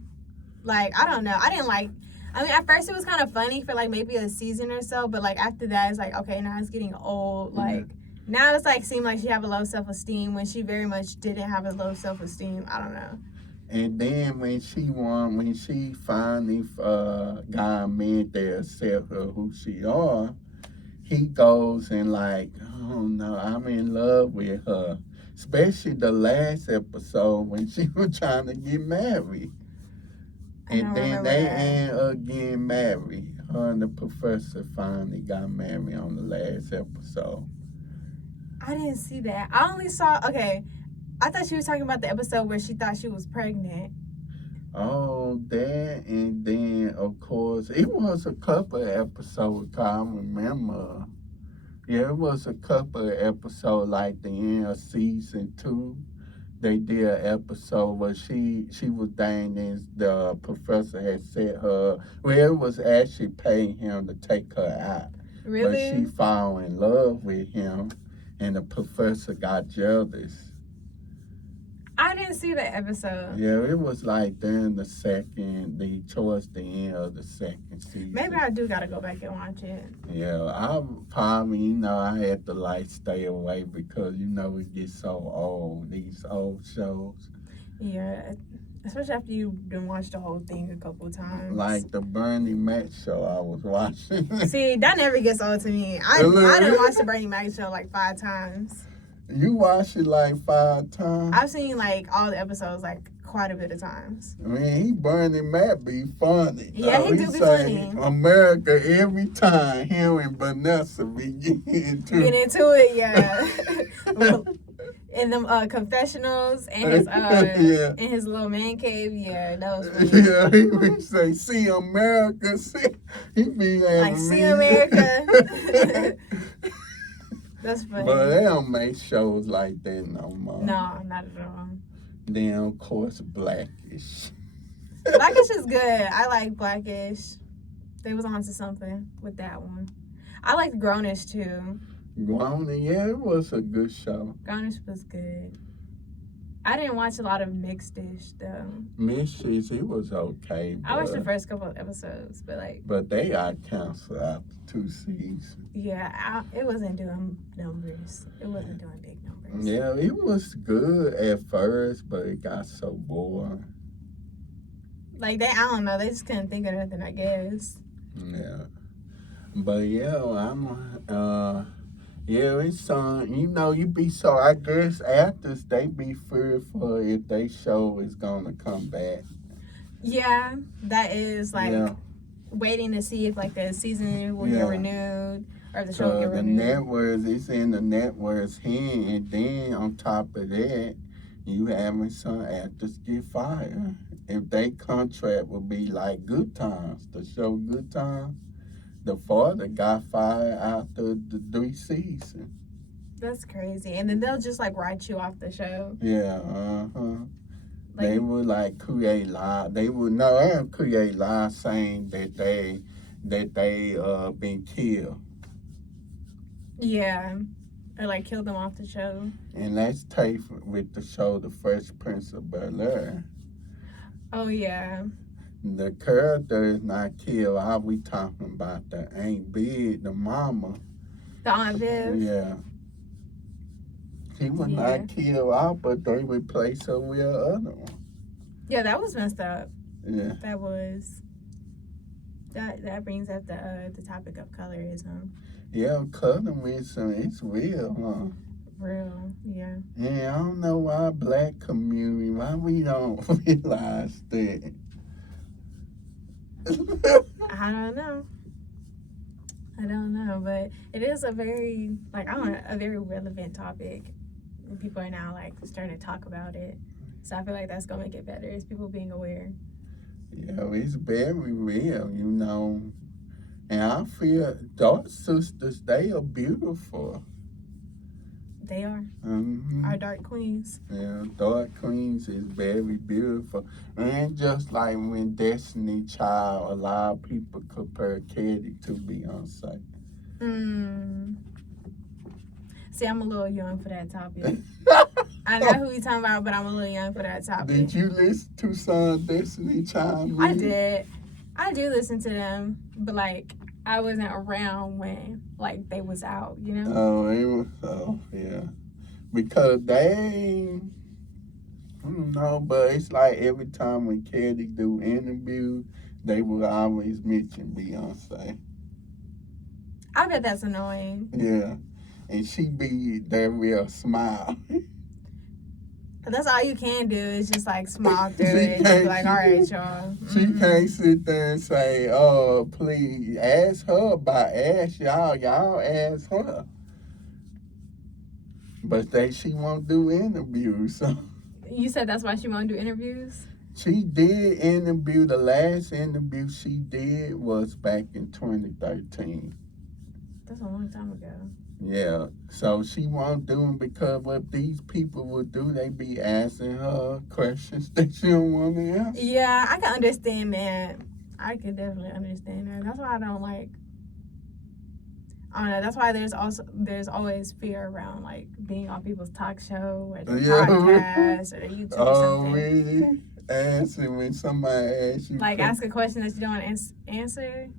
Like I don't know. I didn't like. I mean, at first it was kind of funny for like maybe a season or so, but like after that, it's like okay, now it's getting old. Like now it's like seemed like she have a low self-esteem when she very much didn't have a low self-esteem. I don't know. And then when she finally got a man to accept her who she are, he goes and like, oh no, I'm in love with her. Especially the last episode when she was trying to get married. And then they end up getting married. Her and the professor finally got married on the last episode. I didn't see that. I only saw, okay, I thought she was talking about the episode where she thought she was pregnant. Oh, that, and then, of course, it was a couple of episodes, I remember. Yeah, it was a couple of episodes, like the end of season 2. They did an episode where she was dating, the professor had set her, well, it was actually paying him to take her out. Really? But she fell in love with him, and the professor got jealous. I didn't see that episode. Yeah, it was like during towards the end of the second season. Maybe I do gotta go back and watch it. Yeah, I probably, I had to like stay away because, it gets so old, these old shows. Yeah, especially after you've been watched the whole thing a couple of times. Like the Bernie Mac show I was watching. See, that never gets old to me. I done watched the Bernie Mac show like 5 times. You watched it like 5 times? I've seen like all the episodes like quite a bit of times. Man, Bernie Mac be funny. Yeah, he do be funny. America every time him and Vanessa be getting into it, yeah. In them confessionals and his yeah. in his little man cave, yeah, that was funny. Yeah, he would say, "See America," he be like, "See America." That's funny. But they don't make shows like that no more. No, not at all. Then, of course, Blackish. Blackish is good. I like Blackish. They was on to something with that one. I liked Grownish, too. Grownish, yeah, it was a good show. Grownish was good. I didn't watch a lot of Mixed-ish, though. Mixed-ish, it was okay. I watched the first couple of episodes, but like... But they got canceled after 2 seasons. Yeah, it wasn't doing numbers. It wasn't doing big numbers. Yeah, it was good at first, but it got so boring. Like, I don't know, they just couldn't think of nothing, I guess. Yeah. But, yeah, it's you be so, I guess actors, they be fearful if they show is gonna come back. Yeah, that is, like, waiting to see if, like, the season will get renewed. Or the show get renewed. The networks, it's in the network's hand, and then on top of that, you having some actors get fired. If they contract would be like Good Times, the show Good Times, the father got fired after the 3 seasons. That's crazy. And then they'll just like write you off the show. Yeah, Like, they would like create lies. They would create lies saying that they been killed. Yeah. Or like kill them off the show. And let's take with the show The Fresh Prince of Bel-Air. Oh yeah. The character is not killed. How we talking about the Aunt Big, the mama? The Aunt Viv. Yeah. She was not killed out, but they replaced her with another one. Yeah, that was messed up. Yeah. That was. That brings up the topic of colorism. Yeah, colorism, it's real, huh? Real, yeah. Yeah, I don't know why black community, why we don't realize that. I don't know. I don't know, but it is a very, like, I don't know, a very relevant topic. And people are now, like, starting to talk about it. So I feel like that's going to make it better, is people being aware. Yeah, it's very real, you know. And I feel dark sisters, they are beautiful. They are. Mm-hmm. Our dark queens. Yeah, dark queens is very beautiful. And just like when Destiny Child, a lot of people compare Katie to Beyonce. See, I'm a little young for that topic. I know who you talking about, but I'm a little young for that topic. Did you listen to some Destiny Child music? I did. I do listen to them, but like I wasn't around when like they was out, you know? Yeah. Because they, I don't know, but it's like every time when Katie do interviews, they will always mention Beyonce. I bet that's annoying. Yeah. And she be that real smile. That's all you can do is just like smile through it and be like, all right, y'all. She can't sit there and say, oh, please, ask her ask y'all. Y'all ask her. But she won't do interviews. So. You said that's why she won't do interviews? She did interview. The last interview she did was back in 2013. That's a long time ago. Yeah, so she won't do them because what these people would do, they be asking her questions that she don't want to answer. Yeah, I can understand that. I could definitely understand that. That's why I don't like. I don't know. That's why there's always fear around like being on people's talk show or their podcast or their YouTube or something. Really? Answer when somebody asks you. Like ask a question that you don't want to answer.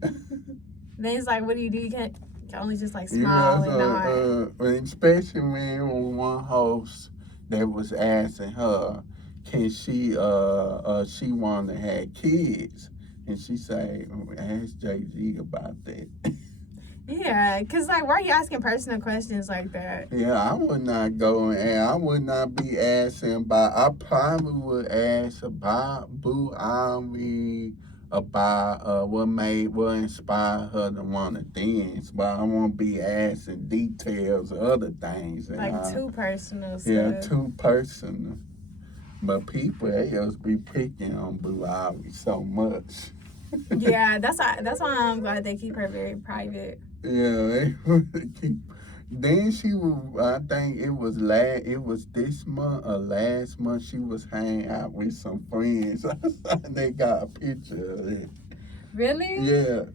Then it's like, what do? You can only just like smile and nod. Especially when one host that was asking her, can she want to have kids, and she say, ask Jay-Z about that. Yeah, cause like, why are you asking personal questions like that? Yeah, I would not go and I would not be asking about. I probably would ask about Boo Ari, about what inspired her to want to dance, but I won't be asking details of other things. Like too personal stuff. Yeah, too personal. But people, they just be picking on Boo Ari so much. Yeah, that's why I'm glad they keep her very private. Yeah, they keep. Then she was, I think it was this month or last month, she was hanging out with some friends. They got a picture of it. Really? Yeah.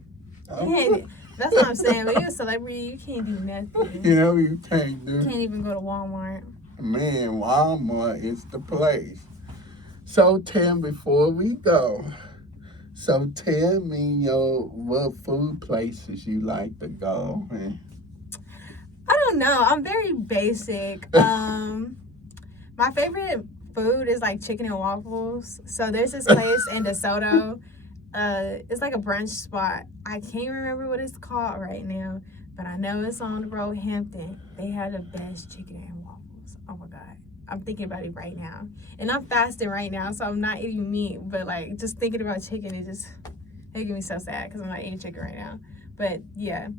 That's what I'm saying. When you're a celebrity, you can't do nothing. You know, you can't do. You can't even go to Walmart. Man, Walmart is the place. So, Tim, before we go, tell me what food places you like to go. I don't know. I'm very basic. My favorite food is like chicken and waffles. So there's this place in DeSoto. It's like a brunch spot. I can't remember what it's called right now, but I know it's on the road, Hampton. They have the best chicken and waffles. Oh my God. I'm thinking about it right now. And I'm fasting right now, so I'm not eating meat. But like just thinking about chicken is just making me so sad because I'm not eating chicken right now. But yeah.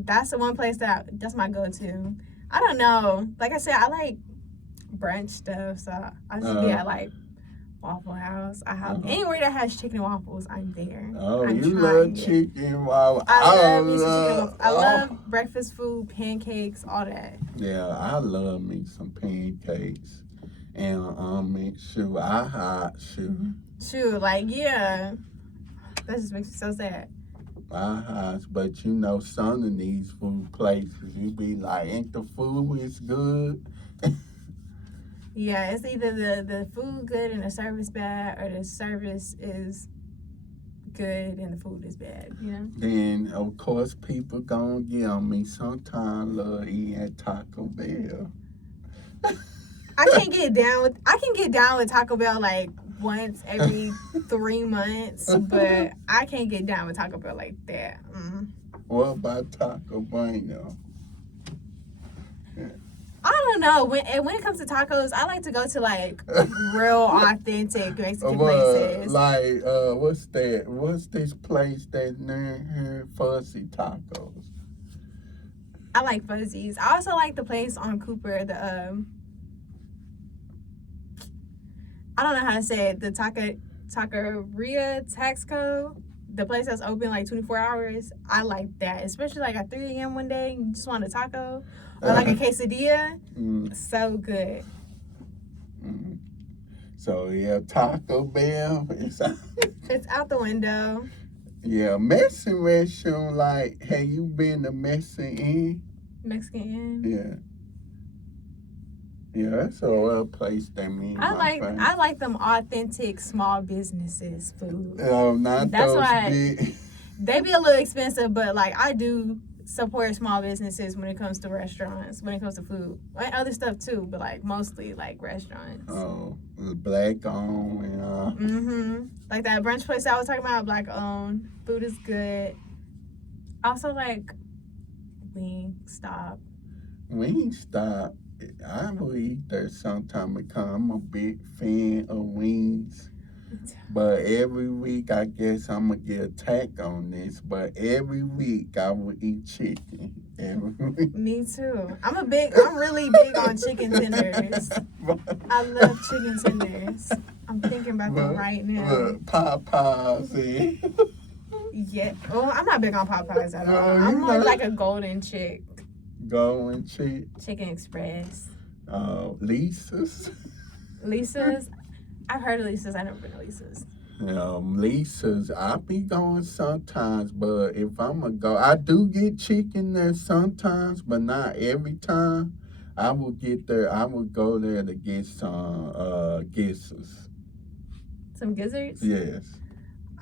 That's the one place that's my go-to. I don't know. Like I said, I like brunch stuff, so I should be at like Waffle House. Anywhere that has chicken and waffles, I'm there. Oh, you love chicken and waffles. I love me some chicken and waffles. I love breakfast food, pancakes, all that. Yeah, I love me some pancakes and Shoot, like yeah. That just makes me so sad. But some of these food places, you be like, ain't the food is good? Yeah, it's either the food good and the service bad, or the service is good and the food is bad, you know? Then, of course, people gonna get on me. Sometimes love eating at Taco Bell. I can get down with Taco Bell like once every 3 months, but I can't get down with Taco Bell like that. What about Taco Bueno? I don't know. When it comes to tacos, I like to go to like real authentic Mexican places. Like what's that? What's this place that's near here? Fuzzy Tacos. I like Fuzzies. I also like the place on Cooper. I don't know how to say it. The Taqueria Taxco. The place that's open like 24 hours. I like that, especially like at 3 a.m. one day. You just want a taco or like a quesadilla. So good. So yeah, Taco Bell. It's out the window. Yeah, Mexican restaurant. Like, have you been to Mexican Inn? Mexican Inn. Yeah. Yeah, that's a real place that me. I like them authentic small businesses food. Not That's those why big. they be a little expensive, but like I do support small businesses when it comes to restaurants, when it comes to food, and other stuff too, but like mostly like restaurants. Oh, black owned and Like that brunch place I was talking about, black owned. Food is good. Also like Wingstop. Wingstop. I will eat there sometime because I'm a big fan of wings. But every week, I guess I'm going to get attacked on this. But every week, I will eat chicken. Every week. Me too. I'm really big on chicken tenders. I love chicken tenders. I'm thinking about them right now. Look, Popeyes. Yeah. Oh, I'm not big on Popeyes at all. No, I'm more not? like a golden chick. Golden chick. Chicken Express. Lisa's. Lisa's. I've heard of Lisa's. I've never been to Lisa's. Lisa's, I be going sometimes, but if I'm going to go, I do get chicken there sometimes, but not every time. I will go there to get some gizzards. Some gizzards? Yes.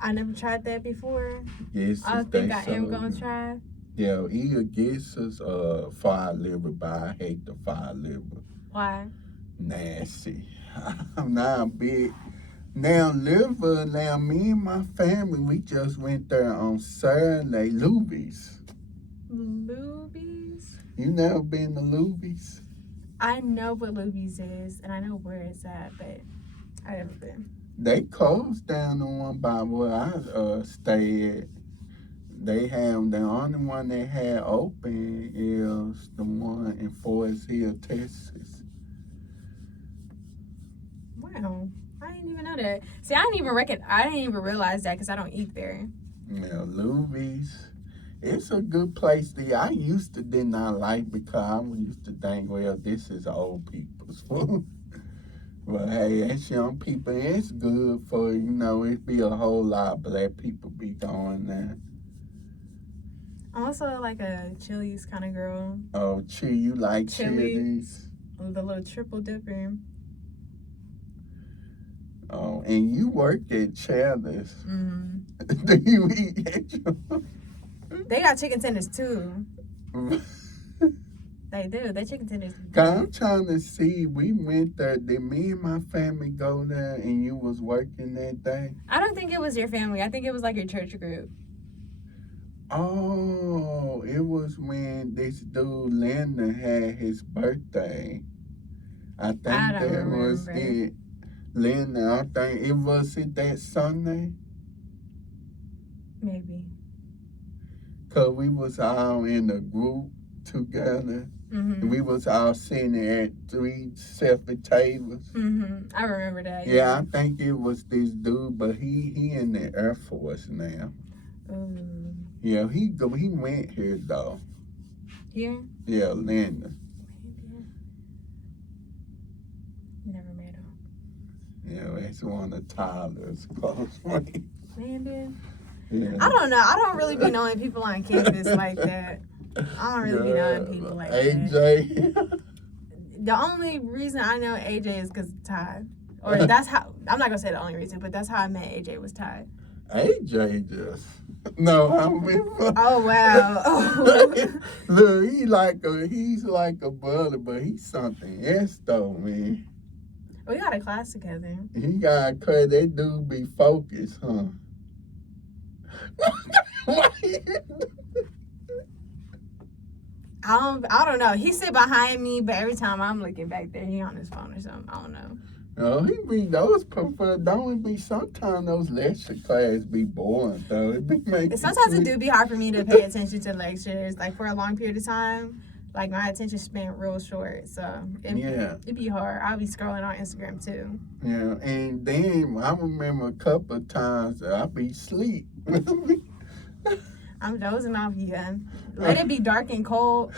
I never tried that before. Gizzards. I think I am going to try. Yeah, either gizzards or fried liver, but I hate the fried liver. Why? Nasty. I'm not big. Now, liver, me and my family, we just went there on Saturday, Luby's. Luby's? You never been to Luby's? I know what Luby's is, and I know where it's at, but I've never been. They closed down the one by where I stay at. They have, the only one they had open is the one in Forest Hill, Texas. Wow. I didn't even know that. See, I didn't even realize that because I don't eat there. Yeah, Luby's. It's a good place to eat. I used to did not like because I used to think, well, this is old people's food. But hey, it's young people. It's good for, it be a whole lot of black people be going there. I'm also like a Chili's kind of girl. Oh, you like Chili's? The little triple dipper. Oh, and you work at Cheddar's. Mm-hmm. Do you eat at your... They got chicken tenders too. They do. They chicken tenders. I'm trying to see. We went there. Did me and my family go there and you was working that day? I don't think it was your family. I think it was like your church group. Oh, it was when this dude Linda had his birthday. I think that was it. Linda, I think was it that Sunday? Maybe. Cause we was all in a group together. Mm-hmm. We was all sitting at 3 separate tables. Mm-hmm. I remember that. Yeah, I think it was this dude, but he in the Air Force now. Ooh. Yeah, he went here though. Here? Yeah, Linda. Never met him. Yeah, that's one of Tyler's close friends. Landon? Yeah. I don't know. I don't really be knowing people on campus like that. I don't really be knowing people like AJ. that. The only reason I know AJ is because Ty. Or that's how, I'm not going to say the only reason, but that's how I met AJ was Ty. AJ just... No, I mean... Oh, wow. Look, he's like a brother, but he's something else though, man. We got a class together. He got cut. That dude be focused, huh? I don't know. He sit behind me, but every time I'm looking back there, he on his phone or something. I don't know. No, he be those prefer. Don't it be sometimes those lecture class be boring though. It be making. Sometimes it do be hard for me to pay attention to lectures, like for a long period of time. Like my attention span real short, so it be hard. I'll be scrolling on Instagram too. Yeah, and then I remember a couple of times I be asleep. I'm dozing off, yeah. Let it be dark and cold.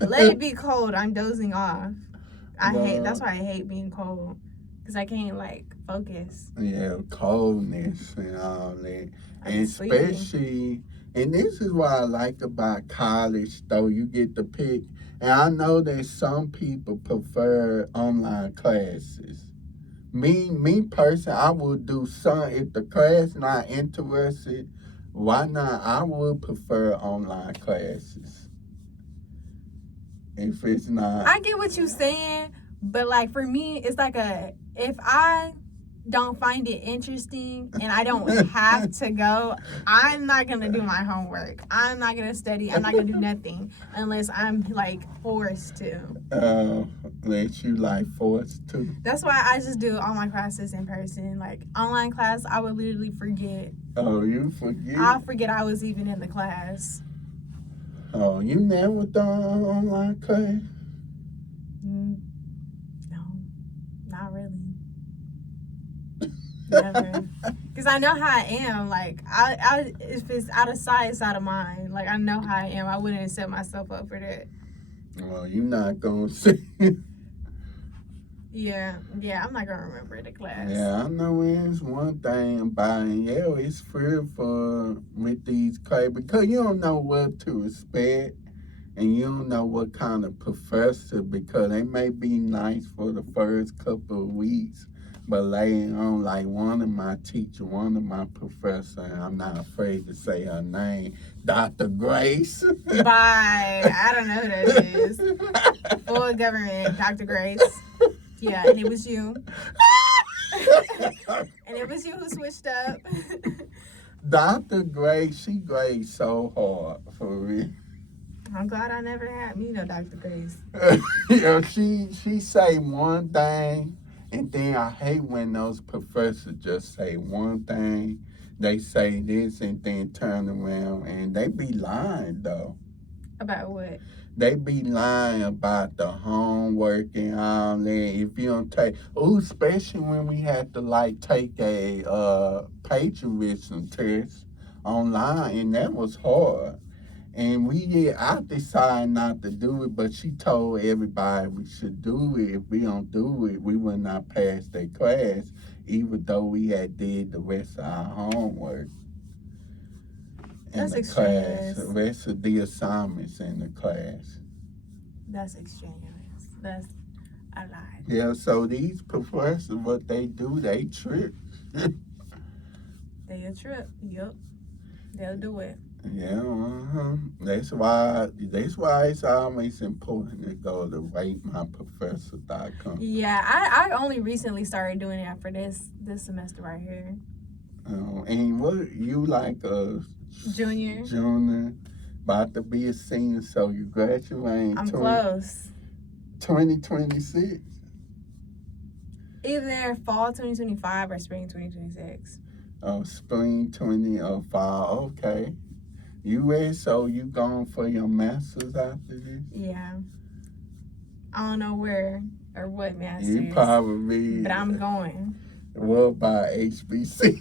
Let it be cold. I'm dozing off. That's why I hate being cold, because I can't like focus. Yeah, coldness and all that, and Sleepy. especially, and this is what I like about college. Though you get to pick, and I know that some people prefer online classes. Me personally, I would do some if the class not interested. Why not? I would prefer online classes. If it's not, I get what you're saying, but like for me, it's like if I don't find it interesting and I don't have to go, I'm not gonna do my homework. I'm not gonna study. I'm not gonna do nothing unless I'm like forced to. Let you like forced to. That's why I just do all my classes in person. Like online class, I would literally forget. Oh, you forget? I'll forget I was even in the class. Oh, you never done online class? No, not really. Never. Because I know how I am. Like, I if it's out of sight, it's out of mind. Like, I know how I am. I wouldn't set myself up for that. Well, you're not going to see. Yeah, I'm not going to remember the class. Yeah, I know it's one thing about it. Yeah, it's fearful with these classes because you don't know what to expect and you don't know what kind of professor, because they may be nice for the first couple of weeks, but later on, like one of my professors, and I'm not afraid to say her name, Dr. Grace. Bye. I don't know who that is. Full government, Dr. Grace. Yeah, and it was you. And it was you who switched up. Dr. Grace, she grades so hard for me. I'm glad I never had me no Dr. Grace. Yeah, she say one thing, and then I hate when those professors just say one thing. They say this and then turn around, and they be lying though. About what? They be lying about the homework and all that. If you don't take, especially when we had to like take a patriotism test online, and that was hard. And I decided not to do it, but she told everybody we should do it. If we don't do it, we will not pass that class, even though we had did the rest of our homework. That's the extraneous. class, the rest of the assignments in the class. That's extraneous. That's a lie. Yeah, so these professors, what they do, they trip. They a trip. Yup. They'll do it. Yeah, That's why it's always important to go to ratemyprofessor.com. Yeah, I only recently started doing that for this semester right here. And what you like a Junior, about to be a senior, so you graduate. I'm close. 2026. Either fall 2025 or spring 2026. Oh, spring 20 or fall. Okay. You ready? So you going for your master's after this? Yeah. I don't know where or what master's. You probably. But I'm going. What about HBC?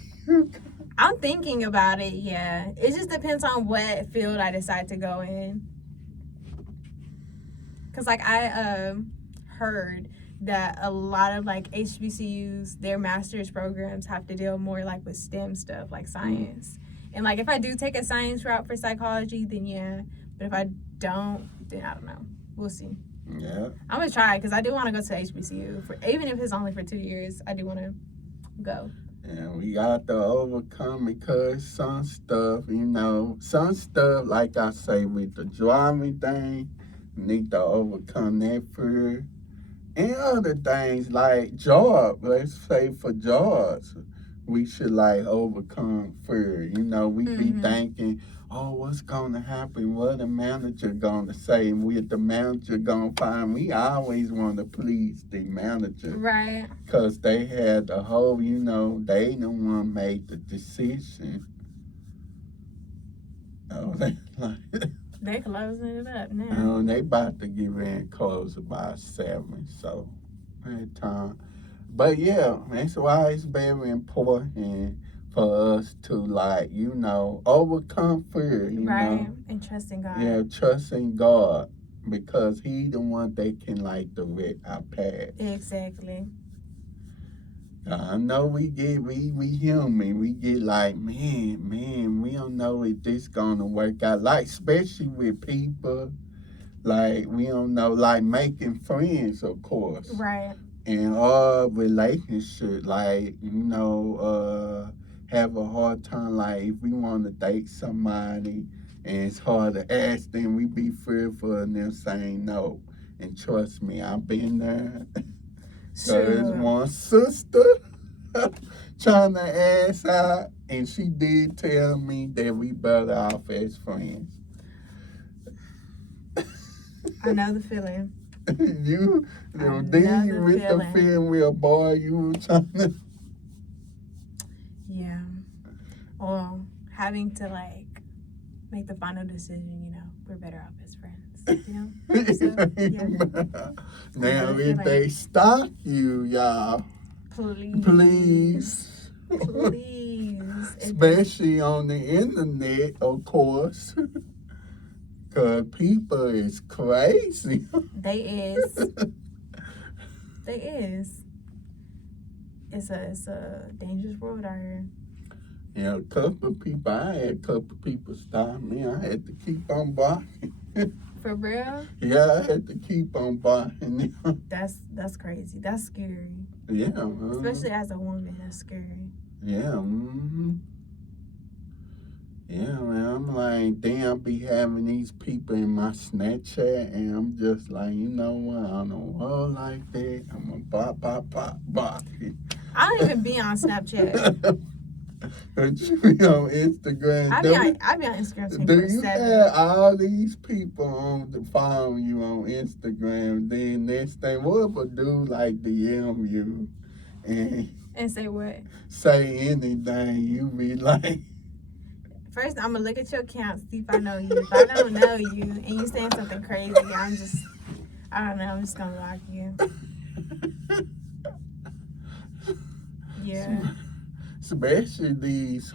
I'm thinking about it, yeah. It just depends on what field I decide to go in. Because, like, I heard that a lot of, like, HBCUs, their master's programs have to deal more, like, with STEM stuff, like science. And, like, if I do take a science route for psychology, then yeah. But if I don't, then I don't know. We'll see. Yeah. I'm going to try because I do want to go to HBCU. Even if it's only for 2 years, I do want to go. And we got to overcome because some stuff, like I say with the driving thing, need to overcome that fear. And other things like job, let's say for jobs, we should like overcome fear. We be thinking, oh, what's gonna happen? What the manager gonna say? What the manager gonna find? We always want to please the manager, Right. cause they had the whole, they the one made the decision. Oh, they like. They closing it up now. They about to get ready and close about 7, so that time. But yeah, that's why it's very important for us to overcome fear, Right. And trusting God. Yeah, trusting God because He the one that can direct our path. Exactly. I know we human. We get man, we don't know if this gonna work out. Especially with people, we don't know, making friends, of course. Right. In our relationship, have a hard time, if we want to date somebody and it's hard to ask them, we be fearful of them saying no. And trust me, I've been there. So there's one sister trying to ask out, and she did tell me that we better off as friends. I know the feeling. You with the feeling with a boy you were trying to. Yeah. Well, having to make the final decision, we're better off as friends. So, yeah. Now if they stalk you, y'all, please. Especially on the internet, of course. Cause people is crazy. They is. It's a dangerous world out here. Yeah, I had a couple people stop me. I had to keep on blocking. For real? Yeah, I had to keep on blocking. That's crazy. That's scary. Yeah. Especially as a woman, that's scary. Yeah. Mm-hmm. Yeah, man. I'm like, damn, be having these people in my Snapchat, and I'm just like, you know what? On a world like that, I'm gonna bop. I don't even be on Snapchat. But you be on Instagram. I be on Instagram 24/7. Do you have all these people following you on Instagram? Then next thing, what if a dude DM you and say what? Say anything, you be like. First, I'm gonna look at your account, see if I know you. If I don't know you and you saying something crazy, I don't know. I'm just gonna block you. Yeah. Especially these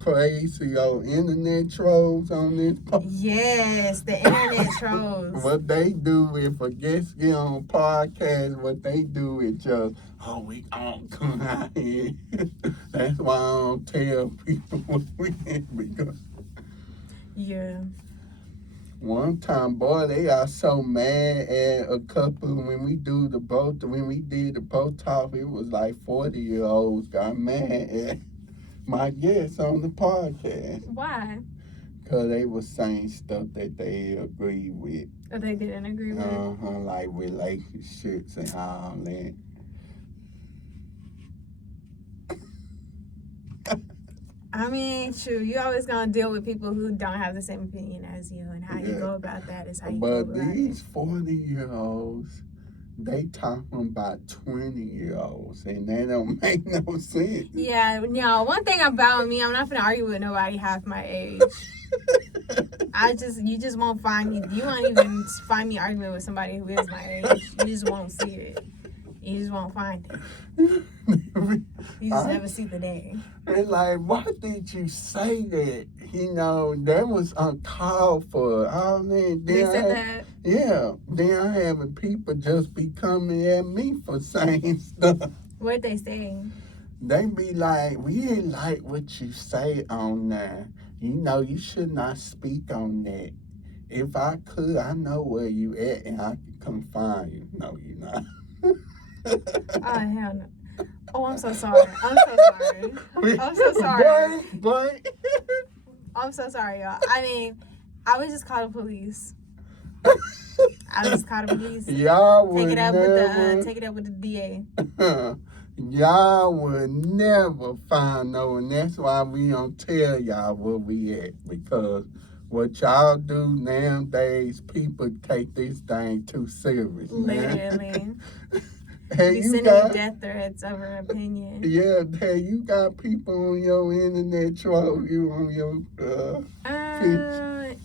crazy old internet trolls on this podcast. Yes, the internet trolls. What they do if a guest get on podcast, what they do is just, we don't come out here. That's why I don't tell people what we in because. Yeah. One time, boy, they are so mad at a couple when we did the boat talk. It was 40-year-olds got mad at my guests on the podcast. Why? Because they were saying stuff that they agreed with. Or they didn't agree with? Like relationships and all that. I mean, true. You always gonna deal with people who don't have the same opinion as you, and how you go about that is how you go about it. But these 40-year-olds, they talking about 20-year-olds, and that don't make no sense. Yeah, one thing about me, I'm not gonna argue with nobody half my age. You just won't find me. You won't even find me arguing with somebody who is my age. You just won't see it. You just won't find it. You just never see the day. And why did you say that? That was uncalled for. They said that? Yeah. Then I having people just be coming at me for saying stuff. What'd they say? They be like, we didn't like what you say on there. You should not speak on that. If I could, I know where you at and I could come find you. No, you're not. Oh, hell no. Oh, I'm so sorry. I'm so sorry. But I'm so sorry, y'all. I mean, I would just call the police. Y'all would take it up with the DA. Y'all will never find no, and that's why we don't tell y'all where we at, because what y'all do nowadays, people take this thing too serious, man. Literally. Hey, Be you sending got, death threats over opinion. yeah, hey, you got people on your internet troll you on your picture.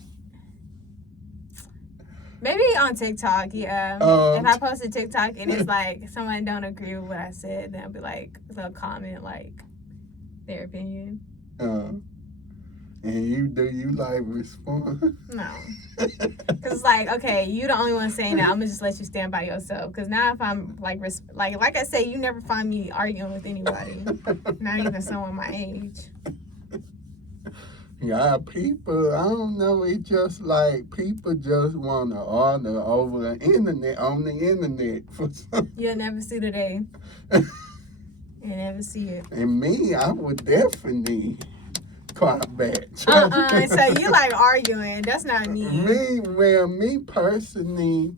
Maybe on TikTok, yeah. If I post a TikTok and it's like someone don't agree with what I said, then I'll be like, they'll comment like their opinion. And you like respond? No. Because it's like, okay, you the only one saying that. I'm going to just let you stand by yourself. Because now if I'm like I say, you never find me arguing with anybody. Not even someone my age. Yeah, people, I don't know, it's just like people just want to argue over the internet, on the internet for something. You'll never see the day. You'll never see it. And me, I would definitely clock back. So you like arguing. That's not me. Me personally,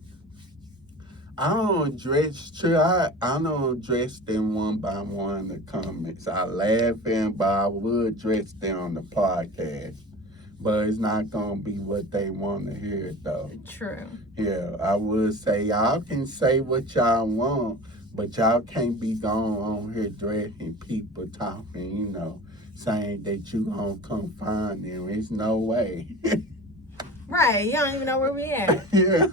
I don't address them one by one in the comments. I laugh in, but I would address them on the podcast. But it's not gonna be what they want to hear, though. True. Yeah, I would say y'all can say what y'all want, but y'all can't be going on here addressing people talking, saying that you gonna come find them. It's no way. Right, you don't even know where we at. Yeah.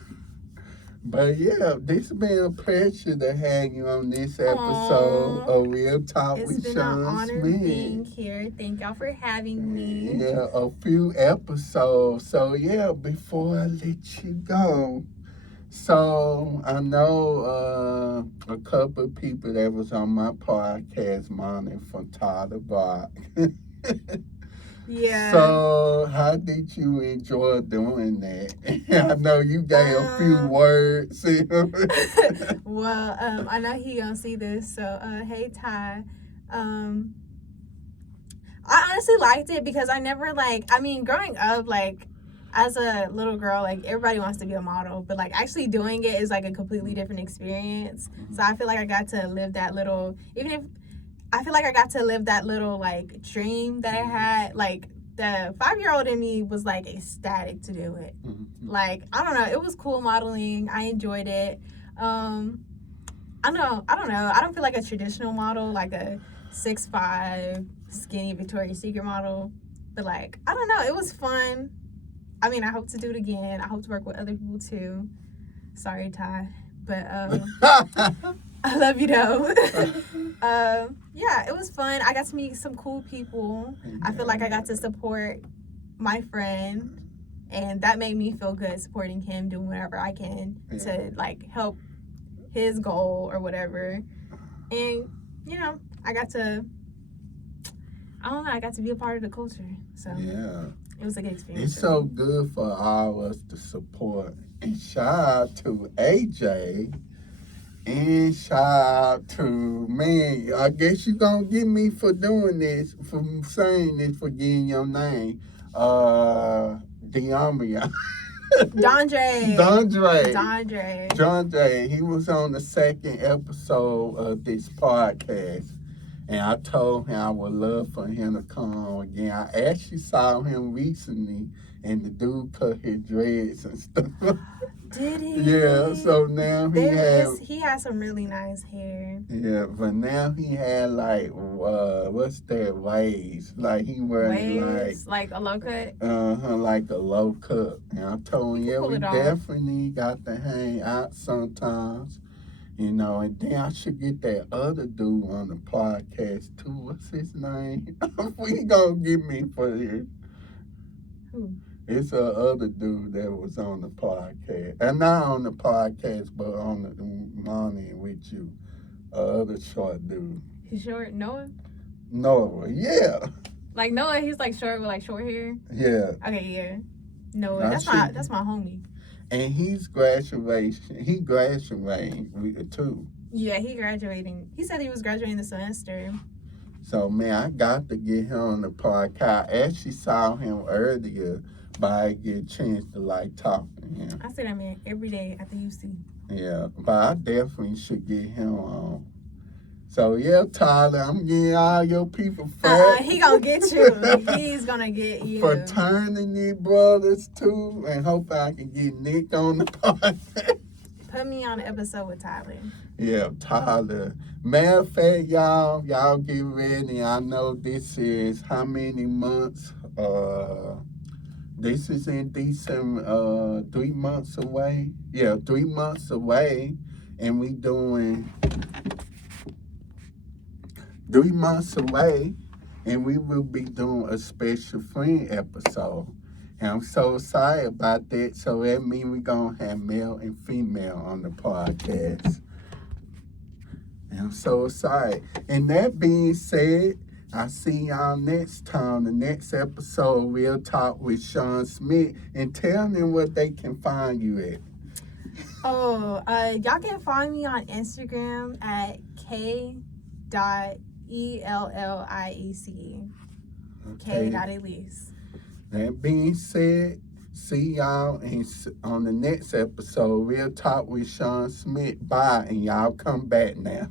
But yeah, this has been a pleasure to have you on this episode of Real Talk with Shawn Smith. It's been an honor being here. Thank y'all for having me. Yeah, a few episodes. So yeah, before I let you go, so I know a couple of people that was on my podcast morning from Tyler Rock. Yeah. So how did you enjoy doing that? I know you gave a few words. Well, I know he gonna see this. So, hey Ty, I honestly liked it because I never growing up, as a little girl, everybody wants to be a model, but actually doing it is a completely different experience. So I feel like I got to live that little, dream that I had. The 5-year-old in me was ecstatic to do it. I don't know, it was cool modeling. I enjoyed it. I don't know. I don't feel like a traditional model, like a 6'5" skinny Victoria's Secret model. But I don't know, it was fun. I mean, I hope to do it again. I hope to work with other people too. Sorry, Ty. But I love you though. Yeah, it was fun. I got to meet some cool people. I feel like I got to support my friend, and that made me feel good, supporting him, doing whatever I can to help his goal or whatever. And I got to be a part of the culture. So yeah, it was a good experience. It's so good for all of us to support. And shout out to AJ. And shout out to, man, I guess you gonna get me for doing this, for saying this, for getting your name. Dondre. He was on the second episode of this podcast. And I told him I would love for him to come on again. I actually saw him recently, and the dude cut his dreads and stuff. Did he? Yeah, so now he has some really nice hair. Yeah, but now he had what's that, waves? He wearing like a low cut? Like a low cut. And I told him, we definitely got to hang out sometimes. And then I should get that other dude on the podcast too. What's his name? He gonna get me for this. Who? It's a other dude that was on the podcast. And not on the podcast, but on the morning with you. Other short dude. He's short? Noah? Noah, yeah. Noah, he's short with short hair? Yeah. Okay, yeah. Noah, that's my homie. And he graduating too. Yeah, he graduating. He said he was graduating this semester. So, man, I got to get him on the podcast. I actually saw him earlier, but I get a chance to talk to him. I see that man every day at the UC. Yeah, but I definitely should get him on. So yeah, Tyler, I'm getting all your people fat. He gonna get you. He's gonna get you. Fraternity brothers too, and hope I can get Nick on the podcast. Put me on an episode with Tyler. Yeah, Tyler. Matter of fact, y'all get ready. I know this is how many months? This is in December, 3 months away. Yeah, 3 months away. And we doing 3 months away. And we will be doing a special friend episode. And I'm so excited about that. So that means we're going to have male and female on the podcast. And I'm so excited. And that being said, I'll see y'all next time. The next episode, we'll talk with Shawn Smith and tell them what they can find you at. Oh, y'all can find me on Instagram at k.elliece. K.Elise. That being said, see y'all on the next episode. We'll talk with Shawn Smith. Bye, and y'all come back now.